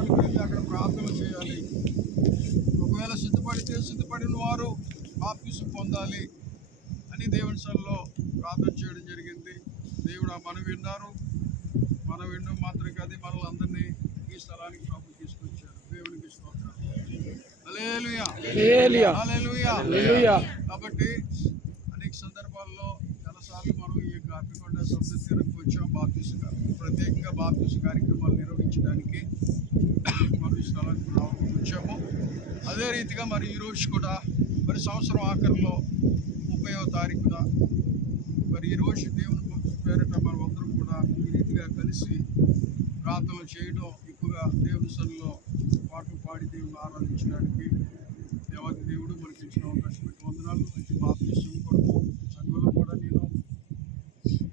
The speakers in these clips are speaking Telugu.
ప్రాంతానికి వెళ్ళి అక్కడ ప్రార్థన చేయాలి. ఒకవేళ సిద్ధపడిన వారు బాప్తిసం పొందాలి అని దేవుని సన్నిధిలో ప్రార్థన చేయడం జరిగింది. దేవుడు ఆ మనవి విన్నారు. మనం వినడం మాత్రం కాదు, మనల్ని అందరినీ ఈ స్థలానికి ప్రభు తీసుకొచ్చారు. దేవునికి స్తోత్రం. హల్లెలూయా, హల్లెలూయా, హల్లెలూయా. కాబట్టి అనేక సందర్భాల్లో చాలాసార్లు మనం ఈ అప్పికొండ సముద్ర తీరంకి వచ్చాం. ప్రత్యేకంగా బాప్తిస కార్యక్రమాలు నిర్వహించడానికి మనం ఈ స్థలానికి వచ్చాము. అదే రీతిగా మరి ఈరోజు కూడా మరి సంవత్సరం ఆఖరిలో 30వ తారీఖున మరి ఈరోజు దేవుని పేరిట మనం అందరం కూడా ఈ రీతిగా కలిసి ప్రార్థనలు చేయడం, ఎక్కువగా దేవుని సన్నిధిలో పాటలు పాడి దేవుని ఆరాధించడానికి దేవాది దేవుడు మనకి ఇచ్చిన అవకాశం పెట్టి వందనాలు. మంచి బాప్తిసం కొరకు సంఘంలో కూడా నేను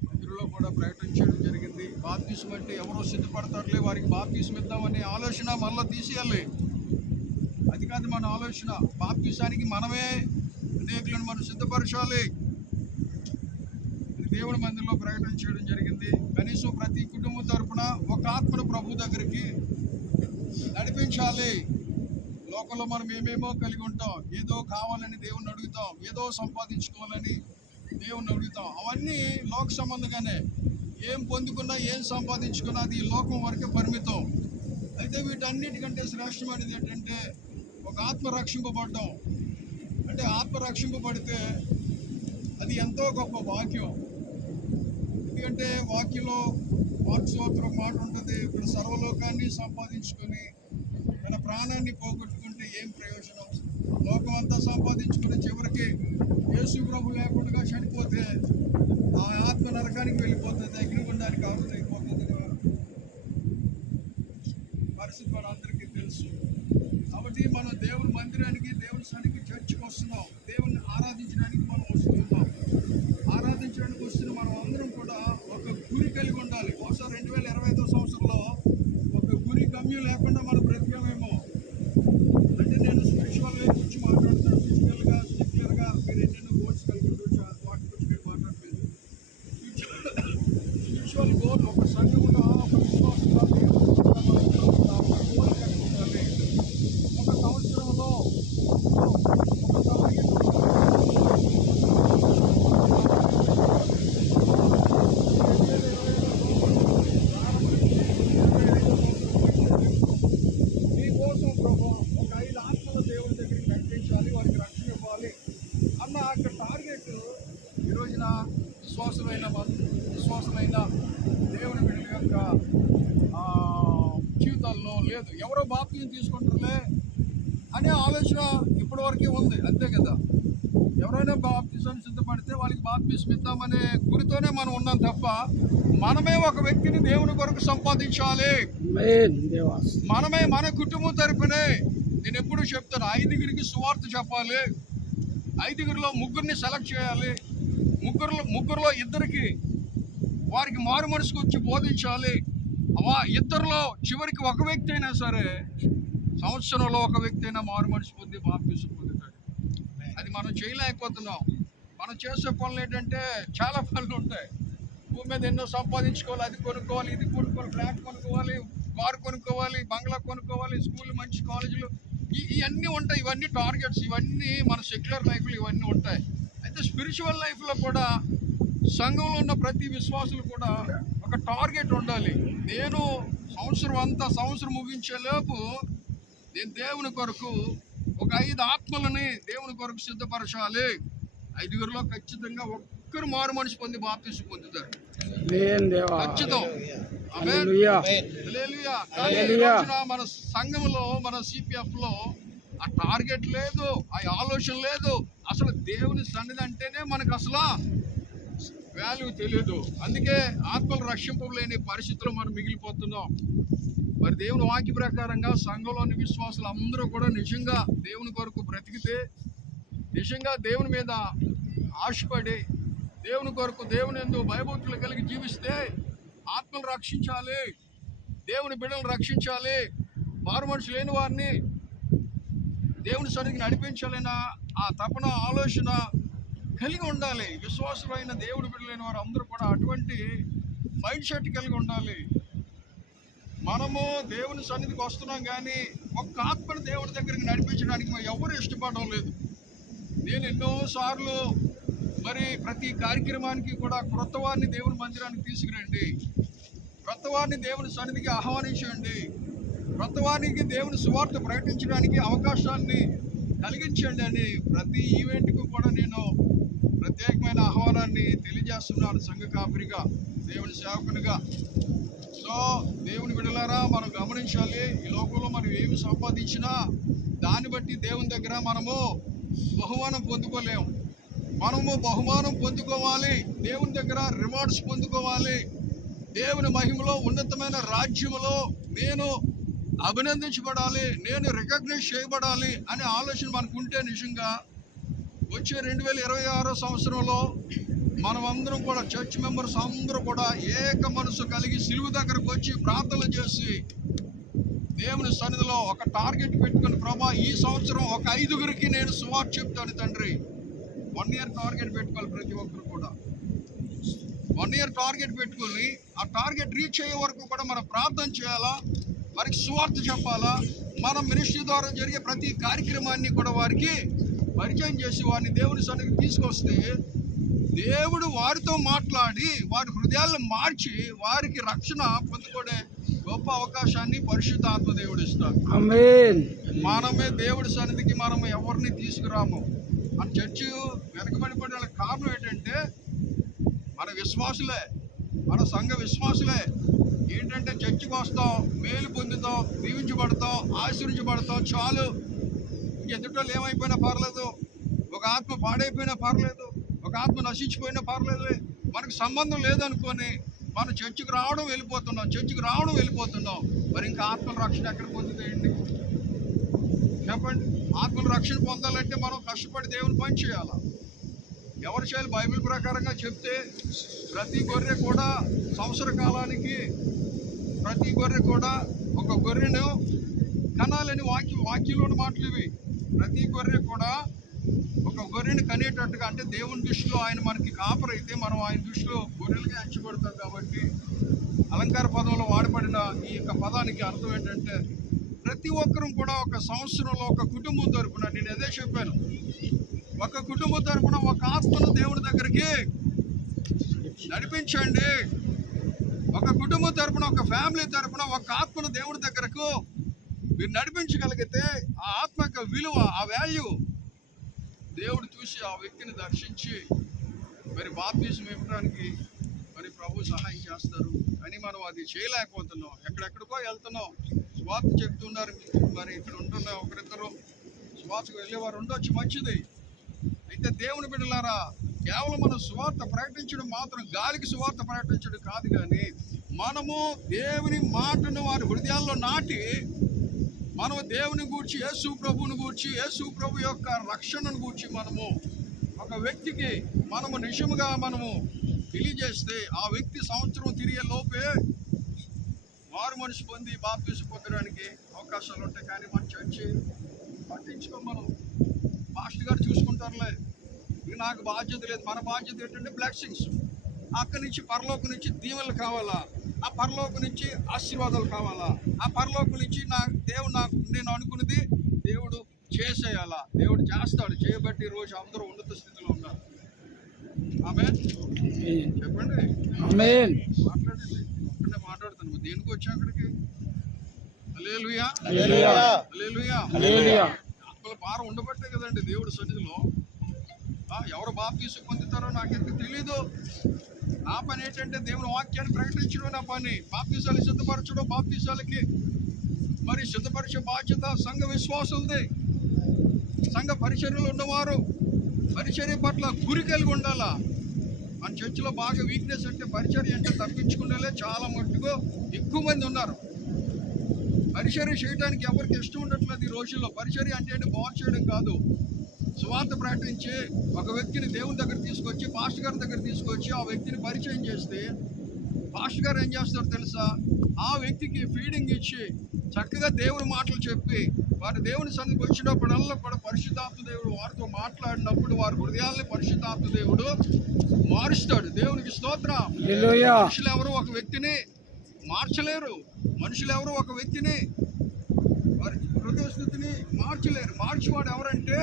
మందిరంలో కూడా ప్రకటన చేయడం జరిగింది. బాప్తిసం అంటే ఎవరో సిద్ధపడతారులే, వారికి బాప్తిసం ఇద్దామనే ఆలోచన మళ్ళీ తీసేయాలి. అది కాదు మన ఆలోచన. బాప్తిసానికి మనమే అనేకులను మనం సిద్ధపరచాలి. దేవుడి మందిరంలో ప్రకటన చేయడం జరిగింది. కనీసం ప్రతి కుటుంబం తరపున ఒక ఆత్మను ప్రభు దగ్గరికి నడిపించాలి. లోకంలో మనం ఏమేమో కలిగి ఉంటాం. ఏదో కావాలని దేవుణ్ణి అడుగుతాం, ఏదో సంపాదించుకోవాలని దేవుణ్ణి అడుగుతాం. అవన్నీ లోక సంబంధంగానే. ఏం పొందుకున్నా ఏం సంపాదించుకున్నా అది లోకం వరకే పరిమితం. అయితే వీటన్నిటికంటే శ్రేష్టమైనది ఏంటంటే ఒక ఆత్మ రక్షింపబడడం. అంటే ఆత్మ రక్షింపబడితే అది ఎంతో గొప్ప భాగ్యం. ఎందుకంటే వాక్యంలో వాక్సోత్రం మాట ఉంటుంది, ఇప్పుడు సర్వలోకాన్ని సంపాదించుకొని తన ప్రాణాన్ని పోగొట్టుకుంటే ఏం ప్రయోజనం? లోకం అంతా సంపాదించుకుని చివరికి యేసు ప్రభు లేకుండా చనిపోతే ఆ ఆత్మ నరకానికి వెళ్ళిపోతుంది, అగ్నిగుండానికి ఆరుతైపోతుంది. పరిస్థితి మన అందరికీ తెలుసు. కాబట్టి మనం దేవుని మందిరానికి, దేవుని సన్నిధికి, చర్చికి వస్తున్నాం. దేవుని ఆరాధించడానికి మనం వస్తున్నాం. ఆరాధించడానికి వస్తున్న మనం అందరం కూడా ఒక గురి కలిగి ఉండాలి. బహుశా 2025వ సంవత్సరంలో ఒక గురి గమ్యం లేకుండా మనం బ్రతికేమేమో. అంటే నేను స్పిరిచువల్ వే గురించి మాట్లాడుతాను. ఫిజికల్గా సెక్యులర్గా మీరు ఎన్నెన్నో గోల్స్ కలిగి ఉండొచ్చు. వాటి గురించి నేను మాట్లాడలేదు. స్పిరిచువల్ గోల్ ఒక సంఘంలో ఒక విశ్వాసంగా ఒక గోల్ కలిగి ఉండాలి. ఒక సంవత్సరంలో మీకోసం ప్రభు ఒక 5 ఆత్మల దేవుని దగ్గరికి నడిపించాలి, వారికి రక్షణ ఇవ్వాలి అన్న అక్కడ టార్గెట్ ఈ రోజున విశ్వాసమైన దేవుని బిడ్డల యొక్క జీవితాల్లో లేదు. ఎవరో బాప్తిసం తీసుకుంటారులే అనే ఆలోచన ఇప్పటి వరకే ఉంది, అంతే కదా. ఎవరైనా బాప్తిసాన్ని సిద్ధపడితే వాళ్ళకి బాప్తిసం ఇద్దామనే గురితోనే మనం ఉన్నాం తప్ప మనమే ఒక వ్యక్తిని దేవుని కొరకు సంపాదించాలి. మనమే మన కుటుంబం తరపునే. నేను ఎప్పుడు చెప్తాను, 5గురికి సువార్త చెప్పాలి. 5గురిలో 3గురిని సెలెక్ట్ చేయాలి. ముగ్గురులో 2కి వారికి మారు మనసుకు వచ్చి బోధించాలి. 2లో చివరికి ఒక వ్యక్తి అయినా సరే, సంవత్సరంలో ఒక వ్యక్తి అయినా మారు మనసు పొంది బాప్తిసం పొందుతాడు. అది మనం చేయలేకపోతున్నాం. మనం చేసే పనులు ఏంటంటే చాలా పనులు ఉంటాయి. భూమి మీద ఎన్నో సంపాదించుకోవాలి, అది కొనుక్కోవాలి, ఇది కొనుక్కోవాలి, ఫ్లాట్ కొనుక్కోవాలి, కారు కొనుక్కోవాలి, బంగ్లా కొనుక్కోవాలి, స్కూల్ మంచి కాలేజీలు, ఇవన్నీ ఉంటాయి. ఇవన్నీ టార్గెట్స్. ఇవన్నీ మన సెక్యులర్ లైఫ్లో ఇవన్నీ ఉంటాయి. అయితే స్పిరిచువల్ లైఫ్లో కూడా సంఘంలో ఉన్న ప్రతి విశ్వాసులు కూడా ఒక టార్గెట్ ఉండాలి. నేను సంవత్సరం ముగించేలోపు నేను దేవుని కొరకు ఒక 5 ఆత్మలని దేవుని కొరకు సిద్ధపరచాలి. 5గురిలో ఖచ్చితంగా ఒక్కరు మారు మనసు పొంది బాప్తిసం పొందుతారు. ఖచ్చితం. మన సంఘంలో, మన సిపిఎఫ్లో ఆ టార్గెట్ లేదు, ఆ ఆలోచన లేదు. అసలు దేవుని సన్నిధి అంటేనే మనకు అసలు వాల్యూ తెలియదు. అందుకే ఆత్మలు రక్షింపలేని పరిస్థితుల్లో మనం మిగిలిపోతున్నాం. మరి దేవుని వాక్య ప్రకారంగా సంఘంలోని విశ్వాసులు అందరూ కూడా నిజంగా దేవుని కొరకు బ్రతికితే, నిజంగా దేవుని మీద ఆశపడి దేవుని కొరకు దేవుని యందు భయభక్తులు కలిగి జీవిస్తే ఆత్మలు రక్షించాలి, దేవుని బిడ్డలను రక్షించాలి, మారు మనసు లేని వారిని దేవుని సన్నిధికి నడిపించాలన్న ఆ తపన, ఆలోచన కలిగి ఉండాలి. విశ్వాసులైన దేవుని బిడ్డలైన వారు అందరూ కూడా అటువంటి మైండ్ సెట్ కలిగి ఉండాలి. మనము దేవుని సన్నిధికి వస్తున్నాం కానీ ఒక్క ఆత్మను దేవుని దగ్గరికి నడిపించడానికి మనం ఎవరు ఇష్టపడడం లేదు. నేను ఎన్నోసార్లు మరి ప్రతి కార్యక్రమానికి కూడా క్రొత్త వారిని దేవుని మందిరానికి తీసుకురండి, క్రొత్త వారిని దేవుని సన్నిధికి ఆహ్వానించండి, క్రొత్త వారికి దేవుని సువార్త ప్రకటించడానికి అవకాశాన్ని కలిగించండి అని ప్రతి ఈవెంట్కు కూడా నేను ప్రత్యేకమైన ఆహ్వానాన్ని తెలియజేస్తున్నాను. సంఘ కాపరిగా, దేవుని సేవకునిగా. సో దేవుని బిడ్డలారా, మనం గమనించాలి, ఈ లోకంలో మనం ఏమి సంపాదించినా దాన్ని బట్టి దేవుని దగ్గర మనము బహుమానం పొందుకోలేము. మనము బహుమానం పొందుకోవాలి, దేవుని దగ్గర రివార్డ్స్ పొందుకోవాలి, దేవుని మహిమలో ఉన్నతమైన రాజ్యములో నేను అభినందించబడాలి, నేను రికగ్నైజ్ చేయబడాలి అనే ఆలోచన మనకు ఉంటే నిజంగా వచ్చే 2026 సంవత్సరంలో మనమందరం కూడా చర్చ్ మెంబర్స్ అందరూ కూడా ఏక మనసు కలిగి సిలువ దగ్గరకు వచ్చి ప్రార్థనలు చేసి దేవుని సన్నిధిలో ఒక టార్గెట్ పెట్టుకుని, ప్రభా ఈ సంవత్సరం ఒక 5గురికి నేను సువార్త చెప్తాను తండ్రి. 1 year టార్గెట్ పెట్టుకోవాలి ప్రతి ఒక్కరు కూడా. 1 year టార్గెట్ పెట్టుకుని ఆ టార్గెట్ రీచ్ అయ్యే వరకు కూడా మనం ప్రార్థన చేయాలా, వారికి సువార్త చెప్పాలా, మన మినిస్ట్రీ ద్వారా జరిగే ప్రతి కార్యక్రమాన్ని కూడా వారికి పరిచయం చేసి వారిని దేవుని సన్నిధికి తీసుకొస్తే దేవుడు వారితో మాట్లాడి వారి హృదయాలను మార్చి వారికి రక్షణ పొందుకునే గొప్ప అవకాశాన్ని పరిశుద్ధాత్మ దేవుడు ఇస్తాడు. ఆమేన్. మనమే దేవుడి సన్నిధికి మనం ఎవరిని తీసుకురాము. మన చర్చి వెనకబడిపోవడానికి కారణం ఏంటంటే మన విశ్వాసులే, మన సంఘ విశ్వాసులే. ఏంటంటే చర్చికి వస్తాం, మేలు పొందుతాం, దీవించబడతాం, ఆశీర్వించబడతాం, చాలు. ఎదుటోళ్ళు ఏమైపోయినా పర్లేదు, ఒక ఆత్మ పాడైపోయినా పర్లేదు, ఒక ఆత్మ నశించిపోయినా పర్లేదు, మనకు సంబంధం లేదనుకొని మనం చర్చికి రావడం వెళ్ళిపోతున్నాం. మరి ఇంకా ఆత్మల రక్షణ ఎక్కడ పొందుతాయండి? చెప్పండి. ఆత్మల రక్షణ పొందాలంటే మనం కష్టపడి దేవుని పని చేయాలి. ఎవరి చేయాలి? బైబిల్ ప్రకారంగా చెప్తే ప్రతి గొర్రె కూడా సంవత్సర కాలానికి ప్రతి గొర్రె కూడా ఒక గొర్రెను కనాలని వాక్యంలోని మాటలు ఇవి. ప్రతి గొర్రె కూడా ఒక గొర్రెని కనేటట్టుగా, అంటే దేవుని దృష్టిలో ఆయన మనకి కాపరైతే మనం ఆయన దృష్టిలో గొర్రెలుగా ఎంచబడతాం. కాబట్టి అలంకార పదంలో వాడబడిన ఈ యొక్క పదానికి అర్థం ఏంటంటే ప్రతి ఒక్కరూ కూడా ఒక సంవత్సరంలో ఒక కుటుంబం తరపున, నేను అదే చెప్పాను, ఒక కుటుంబం తరపున ఒక ఆత్మను దేవుని దగ్గరికి నడిపించండి. ఒక కుటుంబం తరపున, ఒక ఫ్యామిలీ తరపున ఒక ఆత్మను దేవుని దగ్గరకు మీరు నడిపించగలిగితే ఆ ఆత్మ యొక్క విలువ, ఆ వాల్యూ దేవుడు చూసి ఆ వ్యక్తిని దర్శించి మరి బాప్తిజం ఇవ్వడానికి మరి ప్రభు సహాయం చేస్తారు. కానీ మనం అది చేయలేకపోతున్నాం. ఎక్కడెక్కడికో వెళ్తున్నాం, సువార్త చెప్తున్నారు, మరి ఇక్కడ ఉంటున్న ఒకరిద్దరు సువార్తకు వెళ్ళేవారు ఉండొచ్చు, మంచిది. అయితే దేవుని బిడ్డలారా, కేవలం మనం సువార్త ప్రకటించడం మాత్రం, గాలికి సువార్త ప్రకటించడం కాదు, కానీ మనము దేవుని మాటను వారి హృదయాల్లో నాటి మనము దేవుని గూర్చి, యేసు ప్రభువుని గూర్చి, యేసు ప్రభు యొక్క రక్షణను గూర్చి మనము ఒక వ్యక్తికి మనము నిజముగా మనము తెలియజేస్తే ఆ వ్యక్తి సంవత్సరం తిరిగే లోపే మారు మనసు పొంది బాప్తిసం పొందడానికి అవకాశాలు ఉంటాయి. కానీ మన చర్చి పట్టించుకో, మనం మాస్టర్ గారు చూసుకుంటారులే, ఇక నాకు బాధ్యత లేదు. మన బాధ్యత ఏంటంటే బ్లెస్సింగ్స్, అక్కడి నుంచి పరలోకం నుంచి దీవెనలు కావాలా, ఆ పరలోకం నుంచి ఆశీర్వాదాలు కావాలా, ఆ పరలోకం నుంచి నేను అనుకున్నది దేవుడు చేసేయాలా. దేవుడు చేస్తాడు, చేయబట్టి రోజు అందరూ ఉన్నత స్థితిలో ఉన్నారు. ఆమేన్. చెప్పండి. ఆమేన్. మాట్లాడండి. ఒక్కడే మాట్లాడుతాను. దేనికి వచ్చా అక్కడికి? హల్లెలూయా, హల్లెలూయా, హల్లెలూయా, హల్లెలూయా. ఆత్మల భారం ఉండబట్టే కదండి దేవుడి సన్నిధిలో. ఎవరు బాప్తిసం పొందుతారో నాకెందుకు తెలీదు. నా పని ఏంటంటే దేవుని వాక్యాన్ని ప్రకటించడం నా పని. బాప్తిసాలు సిద్ధపరచడం, బాప్తిసాలకి మరి సిద్ధపరిచే బాధ్యత సంఘ విశ్వాసులది. సంఘ పరిచర్యలో ఉన్నవారు పరిచర్య పట్ల గురి కలిగి ఉండాలా. మన చర్చిలో బాగా వీక్నెస్ అంటే పరిచర్య అంటే తప్పించుకునేలే చాలా మట్టుకు ఎక్కువ మంది ఉన్నారు. పరిచర్య చేయడానికి ఎవరికి ఇష్టం ఉండట్లేదు ఈ రోజుల్లో. పరిచర్య అంటే బాగు చేయడం కాదు, సువార్త ప్రకటించి ఒక వ్యక్తిని దేవుని దగ్గర తీసుకొచ్చి, పాస్టర్ గారి దగ్గర తీసుకొచ్చి ఆ వ్యక్తిని పరిచయం చేస్తే పాస్టర్ గారు ఏం చేస్తారో తెలుసా? ఆ వ్యక్తికి ఫీడింగ్ ఇచ్చి చక్కగా దేవుని మాటలు చెప్పి వారి దేవుని సన్నిధికి వచ్చినప్పుడల్లా కూడా పరిశుద్ధాత్మ దేవుడు వారితో మాట్లాడినప్పుడు వారి హృదయాల్ని పరిశుద్ధాత్మ దేవుడు మారుస్తాడు. దేవునికి స్తోత్రం. హల్లెలూయా. మనుషులు ఎవరు ఒక వ్యక్తిని మార్చలేరు. మనుషులు ఎవరు ఒక వ్యక్తిని వారి హృదయ స్థితిని మార్చలేరు. మార్చేవాడు ఎవరంటే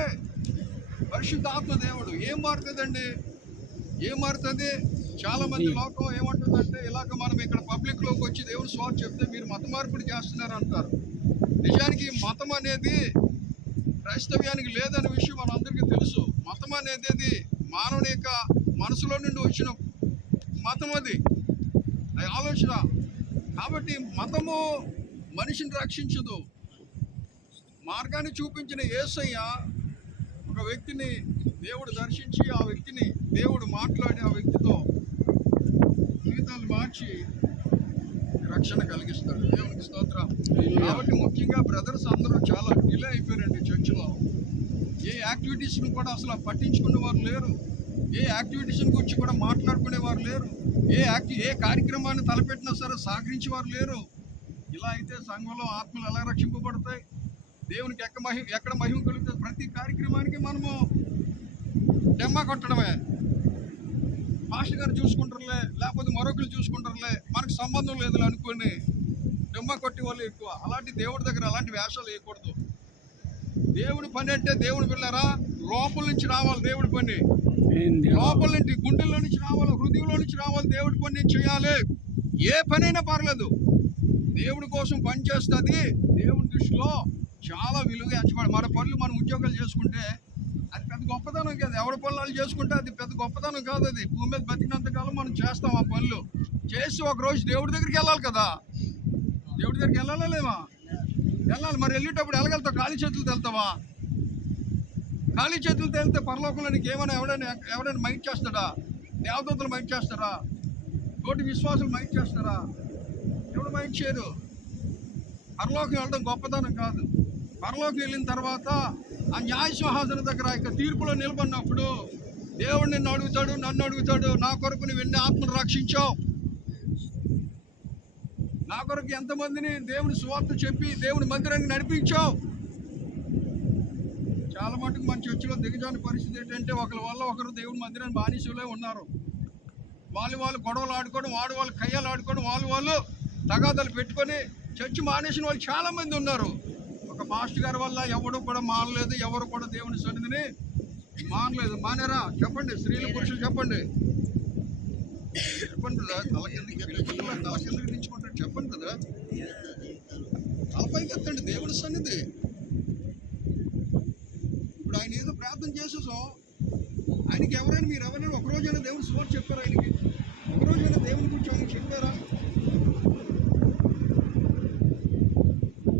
పరిశుద్ధాత్మ దేవుడు. ఏం మారుతుందండి? ఏం మారుతుంది? చాలా మంది లోకం ఏమంటుందంటే, ఇలాగ మనం ఇక్కడ పబ్లిక్ లోకి వచ్చి దేవుని స్వార్థ చెప్తే మీరు మత మార్పిడి చేస్తున్నారు అంటారు. నిజానికి మతం అనేది క్రైస్తవ్యానికి లేదనే విషయం మనందరికీ తెలుసు. మతం అనేది మానవుని యొక్క మనసులో నుండి వచ్చిన మతం, అది ఆలోచన. కాబట్టి మతము మనిషిని రక్షించదు. మార్గాన్ని చూపించిన యేసయ్య ఒక వ్యక్తిని దేవుడు దర్శించి, ఆ వ్యక్తిని దేవుడు మాట్లాడి ఆ వ్యక్తితో జీవితాలు మార్చి రక్షణ కలిగిస్తాడు. దేవునికి స్తోత్రం. కాబట్టి ముఖ్యంగా బ్రదర్స్ అందరూ చాలా డిలే అయిపోయారండి చర్చిలో. ఏ యాక్టివిటీస్ని కూడా అసలు పట్టించుకునే వారు లేరు. ఏ యాక్టివిటీస్ని గురించి కూడా మాట్లాడుకునేవారు లేరు. ఏ కార్యక్రమాన్ని తలపెట్టినా సరే సహకరించేవారు లేరు. ఇలా అయితే సంఘంలో ఆత్మలు ఎలా రక్షింపబడతాయి? దేవునికి ఎక్కడ మహిమ కలుగుతుంది? ప్రతి కార్యక్రమానికి మనము డెమ్మా కొట్టడమే. పాస్టర్ గారు చూసుకుంటారులే, లేకపోతే మరొకరు చూసుకుంటారులే, మనకు సంబంధం లేదు అనుకుని డెమ్మా కొట్టే వాళ్ళు ఎక్కువ. అలాంటి దేవుడి దగ్గర అలాంటి వేషాలు వేయకూడదు. దేవుడి పని అంటే దేవుడు పిల్లరా లోపల నుంచి రావాలి. దేవుడి పని లోపల నుంచి, గుండెల్లో నుంచి రావాలి, హృదయంలో నుంచి రావాలి. దేవుడి పని చేయాలి. ఏ పనైనా పర్లేదు, దేవుడి కోసం పని చేస్తుంది. దేవుడి దృష్టిలో చాలా విలువగా ఎంచబడి మన పనులు, మనం ఉద్యోగాలు చేసుకుంటే అది పెద్ద గొప్పతనం కాదు. ఎవరి పనులు చేసుకుంటే అది పెద్ద గొప్పతనం కాదు. అది భూమి మీద బతికినంతకాలం మనం చేస్తాం ఆ పనులు. చేసి ఒకరోజు దేవుడి దగ్గరికి వెళ్ళాలి కదా. దేవుడి దగ్గరికి వెళ్ళాలా లేవా? వెళ్ళాలి. మరి వెళ్ళేటప్పుడు వెళ్ళగలుగుతావు? ఖాళీ చేతులతో వెళ్తావా? ఖాళీ చేతులతో వెళ్తే పరలోకంలో నీకు ఎవరైనా మైండ్ చేస్తాడా? దేవదూతలు మైండ్ చేస్తారా? తోటి విశ్వాసులు మైండ్ చేస్తారా? ఎవరు మైండ్ చేయరు. పరలోకం వెళ్ళడం గొప్పతనం కాదు. పరలోకం వెళ్ళిన తర్వాత ఆ న్యాయ సింహాసనం దగ్గర ఇక తీర్పులో నిలబడినప్పుడు దేవుడు నిన్ను అడుగుతాడు, నన్ను అడుగుతాడు, నా కొరకు నువ్వు ఎన్ని ఆత్మను రక్షించావు? నా కొరకు ఎంతమందిని దేవుని సువార్త చెప్పి దేవుని మందిరాన్ని నడిపించావు? చాలా మటుకు మన చర్చిలో దిగజాని పరిస్థితి ఏంటంటే, ఒకరి వల్ల ఒకరు దేవుని మందిరాన్ని బానిసలే ఉన్నారు. వాళ్ళు గొడవలు ఆడుకోవడం, వాళ్ళు కయ్యాలు ఆడుకోవడం, వాళ్ళు తగాదాలు పెట్టుకొని చర్చి మానేసిన వాళ్ళు చాలా మంది ఉన్నారు. ఒక మాస్టర్ గారి వల్ల ఎవడు కూడా మానలేదు, ఎవరు కూడా దేవుని సన్నిధిని మానలేదు. మానేరా? చెప్పండి, స్త్రీలు పురుషులు చెప్పండి. చెప్పండి కదా. తల కిందకి దించుకుంటాడు. చెప్పండి కదా. తలపైకి ఎత్తండి దేవుని సన్నిధి. ఇప్పుడు ఆయన ఏదో ప్రార్థన చేసేసాం. ఆయనకి మీరు ఎవరైనా ఒకరోజైనా దేవుని సువార్త చెప్పారా? ఆయనకి ఒకరోజైనా దేవుని గురించి ఆయన చెప్పారా?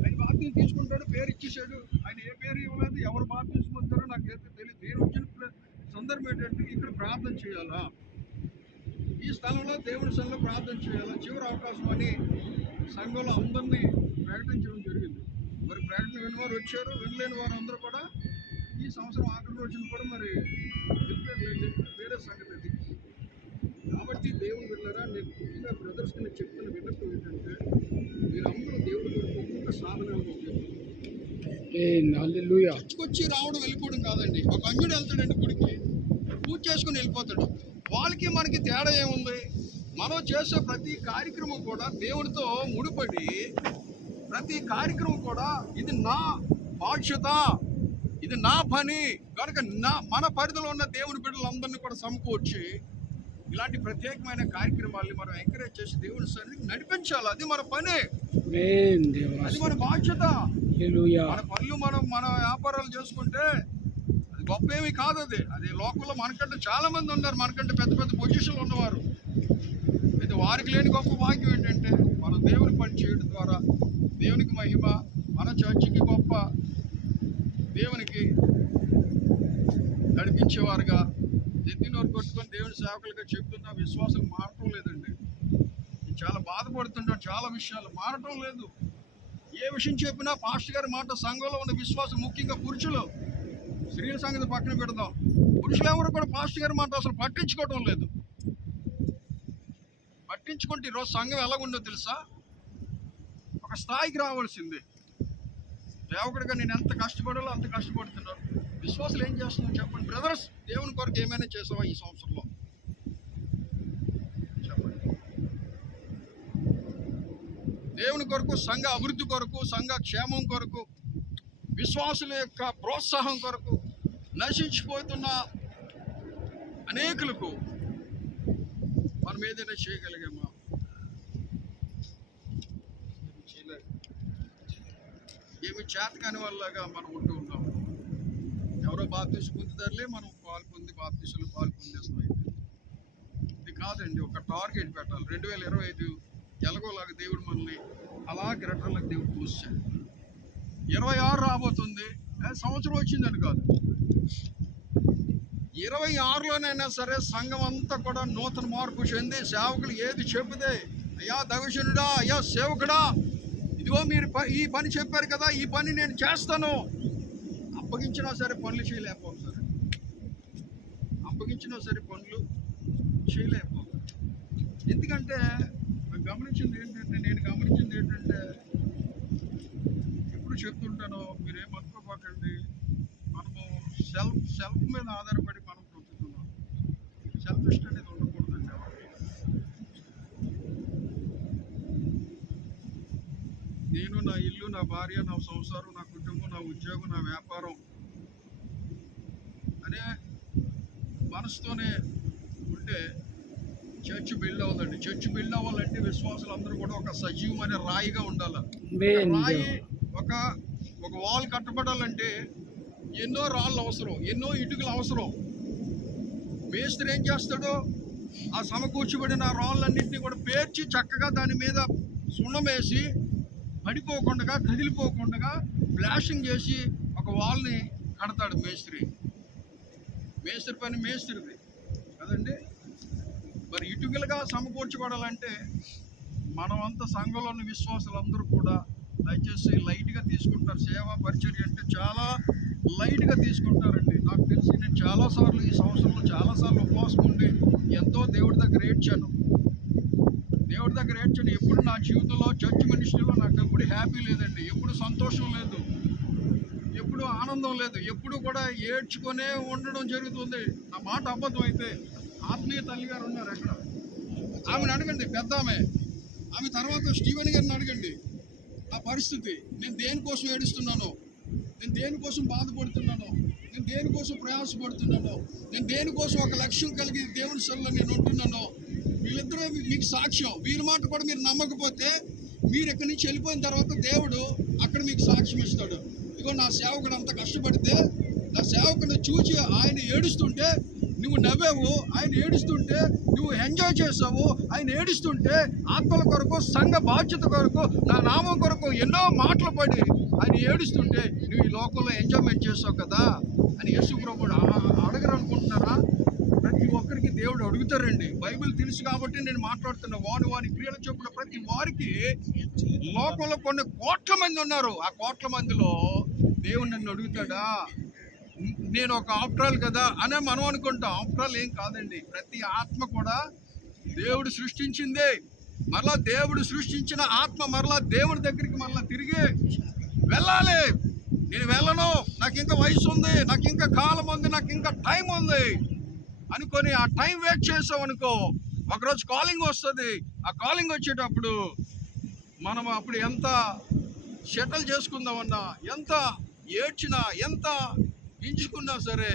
ఆయన బాప్తిసం తీసుకుంటాడు, పేరు ఇచ్చేసాడు. ఆయన ఏ పేరు ఇవ్వలేదు. ఎవరు బాప్తిసం పొందుతారో నాకు అయితే తెలియదు. నేను వచ్చిన సందర్భం ఏంటంటే, ఇక్కడ ప్రార్థన చేయాలా, ఈ స్థలంలో దేవుని సంఘంలో ప్రార్థన చేయాలా, చివరి అవకాశం అని సంఘంలో అందరినీ ప్రకటించడం జరిగింది. మరి ప్రకటన విన్నవారు వచ్చారు, వినలేని వారు అందరూ కూడా ఈ సంవత్సరం ఆఖరి రోజున కూడా మరి వేరే సంగతి అది. కాబట్టి దేవుని వెళ్ళారా, నేను పూర్తిగా బ్రదర్స్కి నేను చెప్తున్న విన్నప్పుడు ఏంటంటే, మీరందరూ దేవుడి కొరకు ఒక్కొక్క సాధన చర్చకొచ్చి రావడం వెళ్ళిపోవడం కాదండి. ఒక అన్యుడు వెళ్తాడండి గుడికి, పూజ చేసుకుని వెళ్ళిపోతాడు. వాళ్ళకి మనకి తేడా ఏముంది? మనం చేసే ప్రతి కార్యక్రమం కూడా దేవుడితో ముడిపడి, ప్రతి కార్యక్రమం కూడా ఇది నా బాధ్యత, ఇది నా పని కనుక మన పరిధిలో ఉన్న దేవుని బిడ్డలందరినీ కూడా సమకూర్చి ఇలాంటి ప్రత్యేకమైన కార్యక్రమాల్ని మనం ఎంకరేజ్ చేసి దేవుని సన్నిధికి నడిపించాలి. అది మన పని, అది మన బాధ్యత. మన పనులు మన వ్యాపారాలు చేసుకుంటే అది గొప్ప ఏమి కాదు. అది లోకంలో మనకంటే చాలా మంది ఉన్నారు, మనకంటే పెద్ద పెద్ద పొజిషన్లు ఉన్నవారు. అయితే వారికి లేని గొప్ప భాగ్యం ఏంటంటే, మన దేవుని పని చేయడం ద్వారా దేవునికి మహిమ, మన చర్చికి గొప్ప, దేవునికి నడిపించేవారుగా ఎత్తినోరు కొట్టుకొని దేవుని సేవకులుగా చెప్తున్నా విశ్వాసం మారటం లేదండి. చాలా బాధపడుతుంటాం. చాలా విషయాలు మారటం లేదు. ఏ విషయం చెప్పినా పాస్టర్ గారి మాట, సంఘంలో ఉన్న విశ్వాసం, ముఖ్యంగా పురుషులు, స్త్రీల సంగతి పక్కన పెడదాం, పురుషులు ఎవరు కూడా పాస్టర్ గారి మాట అసలు పట్టించుకోవటం లేదు. పట్టించుకుంటే ఈరోజు సంఘం ఎలాగుందో తెలుసా? ఒక స్థాయికి రావాల్సింది. సేవకుడిగా నేను ఎంత కష్టపడాలో అంత కష్టపడుతున్నాను. విశ్వాసులు ఏం చేస్తున్నావు చెప్పండి. బ్రదర్స్, దేవుని కొరకు ఏమైనా చేసావా ఈ సంవత్సరంలో? చెప్పండి. దేవుని కొరకు, సంఘ అభివృద్ధి కొరకు, సంఘ క్షేమం కొరకు, విశ్వాసుల యొక్క ప్రోత్సాహం కొరకు, నశించిపోతున్న అనేకులకు మనం ఏదైనా చేయగలిగామా? ఏమి చేతకాని వాళ్ళగా మనం ఉంటూ ఉన్నాం. ఎవరో బాప్తీసు పొందుతారులే, మనం బాప్తీసులు పాలు పొందేస్తున్నాం. ఇది కాదండి. ఒక టార్గెట్ పెట్టాలి. 2025 ఎలాగోలాగా దేవుడు మనల్ని అలా గ్రటర్లకు దేవుడు చూశాడు. 26 రాబోతుంది, సంవత్సరం వచ్చిందని కాదు. 26లోనైనా సరే సంఘం అంతా కూడా నూతన మార్పు చెంది, సేవకులు ఏది చెబితే, అయ్యా దైవజనుడా, అయ్యా సేవకుడా, ఇదిగో మీరు ఈ పని చెప్పారు కదా, ఈ పని నేను చేస్తాను. అప్పగించినా సరే పనులు చేయలేకపోతారు. అప్పగించినా సరే పనులు చేయలేకపోతారు. ఎందుకంటే నేను గమనించింది ఏంటంటే ఎప్పుడు చెప్తుంటాను, మీరేమనుకోకండి, మనము సెల్ఫ్ మీద ఆధారపడి మనం బ్రతుకుతున్నాం. సెల్ఫిస్ట్ అనేది ఉండకూడదండి ఎవరికి. నేను, నా ఇల్లు, నా భార్య, నా సంసారం, నా కుటుంబం, నా ఉద్యోగం, నా వ్యాపారం అనే మనసుతోనే ఉంటే చర్చ్ బిల్డ్ అవుతుందండి. చర్చ్ బిల్డ్ అవ్వాలంటే విశ్వాసులు అందరూ కూడా ఒక సజీవమైన రాయిగా ఉండాలి. రాయి ఒక వాల్ కట్టబడాలంటే ఎన్నో రాళ్ళు అవసరం, ఎన్నో ఇటుకలు అవసరం. మేస్త్రి ఏం చేస్తాడో, ఆ సమకూర్చబడిన రాళ్ళన్నింటినీ కూడా పేర్చి చక్కగా దాని మీద సున్నం వేసి పడిపోకుండా, కదిలిపోకుండా బ్లాషింగ్ చేసి ఒక వాల్ని కడతాడు మేస్త్రి. మేస్త్రి పని మేస్త్రిది కదండి. మరి ఇటుకలుగా సమకూర్చబడాలంటే మనమంతా సంఘంలోని విశ్వాసులందరూ కూడా దయచేసి లైట్గా తీసుకుంటారు. సేవా పరిచర్య అంటే చాలా లైట్గా తీసుకుంటారండి. నాకు తెలిసి నేను చాలాసార్లు ఈ సంవత్సరంలో చాలాసార్లు ఉపవాసం ఉండి ఎంతో దేవుడి దగ్గర ఏడ్చాను. ఎప్పుడు నా జీవితంలో చర్చ్ మినిస్ట్రీలో నాకు ఎప్పుడు హ్యాపీ లేదండి, ఎప్పుడు సంతోషం లేదు, ఎప్పుడు ఆనందం లేదు, ఎప్పుడు కూడా ఏడ్చుకొనే ఉండడం జరుగుతుంది. నా మాట అబద్ధం అయితే ఆత్మీయ తల్లి గారు ఉన్నారు అక్కడ, ఆమెను అడగండి, పెద్ద ఆమె తర్వాత స్టీవెన్ గారిని అడగండి. నా పరిస్థితి, నేను దేనికోసం ఏడుస్తున్నానో, నేను దేనికోసం బాధపడుతున్నానో, నేను దేనికోసం ప్రయాసపడుతున్నానో, నేను దేనికోసం ఒక లక్ష్యం కలిగి దేవుని సల్లో నేను ఉంటున్నానో, వీళ్ళిద్దరూ మీకు సాక్ష్యం. వీళ్ళ మాట కూడా మీరు నమ్మకపోతే మీరు ఇక్కడి నుంచి వెళ్ళిపోయిన తర్వాత దేవుడు అక్కడ మీకు సాక్ష్యం ఇస్తాడు. ఇదిగో నా సేవకుడు అంత కష్టపడితే, నా సేవకుడిని చూసి ఆయన ఏడుస్తుంటే నువ్వు నవ్వావు, ఆయన ఏడుస్తుంటే నువ్వు ఎంజాయ్ చేసావు, ఆయన ఏడుస్తుంటే ఆత్మల కొరకు, సంఘ బాధ్యత కొరకు, నా నామం కొరకు ఎన్నో మాటలు పడి ఆయన ఏడుస్తుంటే నువ్వు ఈ లోకంలో ఎంజాయ్మెంట్ చేసావు కదా అని యేసు ప్రభువుడు అడగరు అనుకుంటున్నారా? ప్రతి ఒక్కరికి దేవుడు అడుగుతారండి. బైబిల్ తెలుసు కాబట్టి నేను మాట్లాడుతున్నా. వాని క్రియల చొప్పున ప్రతి వారికి లోకంలో కొన్ని కోట్ల మంది ఉన్నారు. ఆ కోట్ల మందిలో దేవుడు నన్ను అడుగుతాడా? నేను ఒక ఆఫ్టరాల్ కదా అనే మనం అనుకుంటాం. ఆఫ్టరాల్ ఏం కాదండి. ప్రతి ఆత్మ కూడా దేవుడు సృష్టించిందే. మరలా దేవుడు సృష్టించిన ఆత్మ మరలా దేవుడి దగ్గరికి మరలా తిరిగి వెళ్ళాలి. నేను వెళ్ళను, నాకు ఇంకా వయసు ఉంది, నాకు ఇంకా కాలం ఉంది, నాకు ఇంకా టైం ఉంది అనుకొని ఆ టైం వేస్ట్ చేసాం అనుకో, ఒకరోజు కాలింగ్ వస్తుంది. ఆ కాలింగ్ వచ్చేటప్పుడు మనం అప్పుడు ఎంత సెటిల్ చేసుకుందామన్నా, ఎంత ఏడ్చినా, ఎంత ఎంచుకున్నా సరే,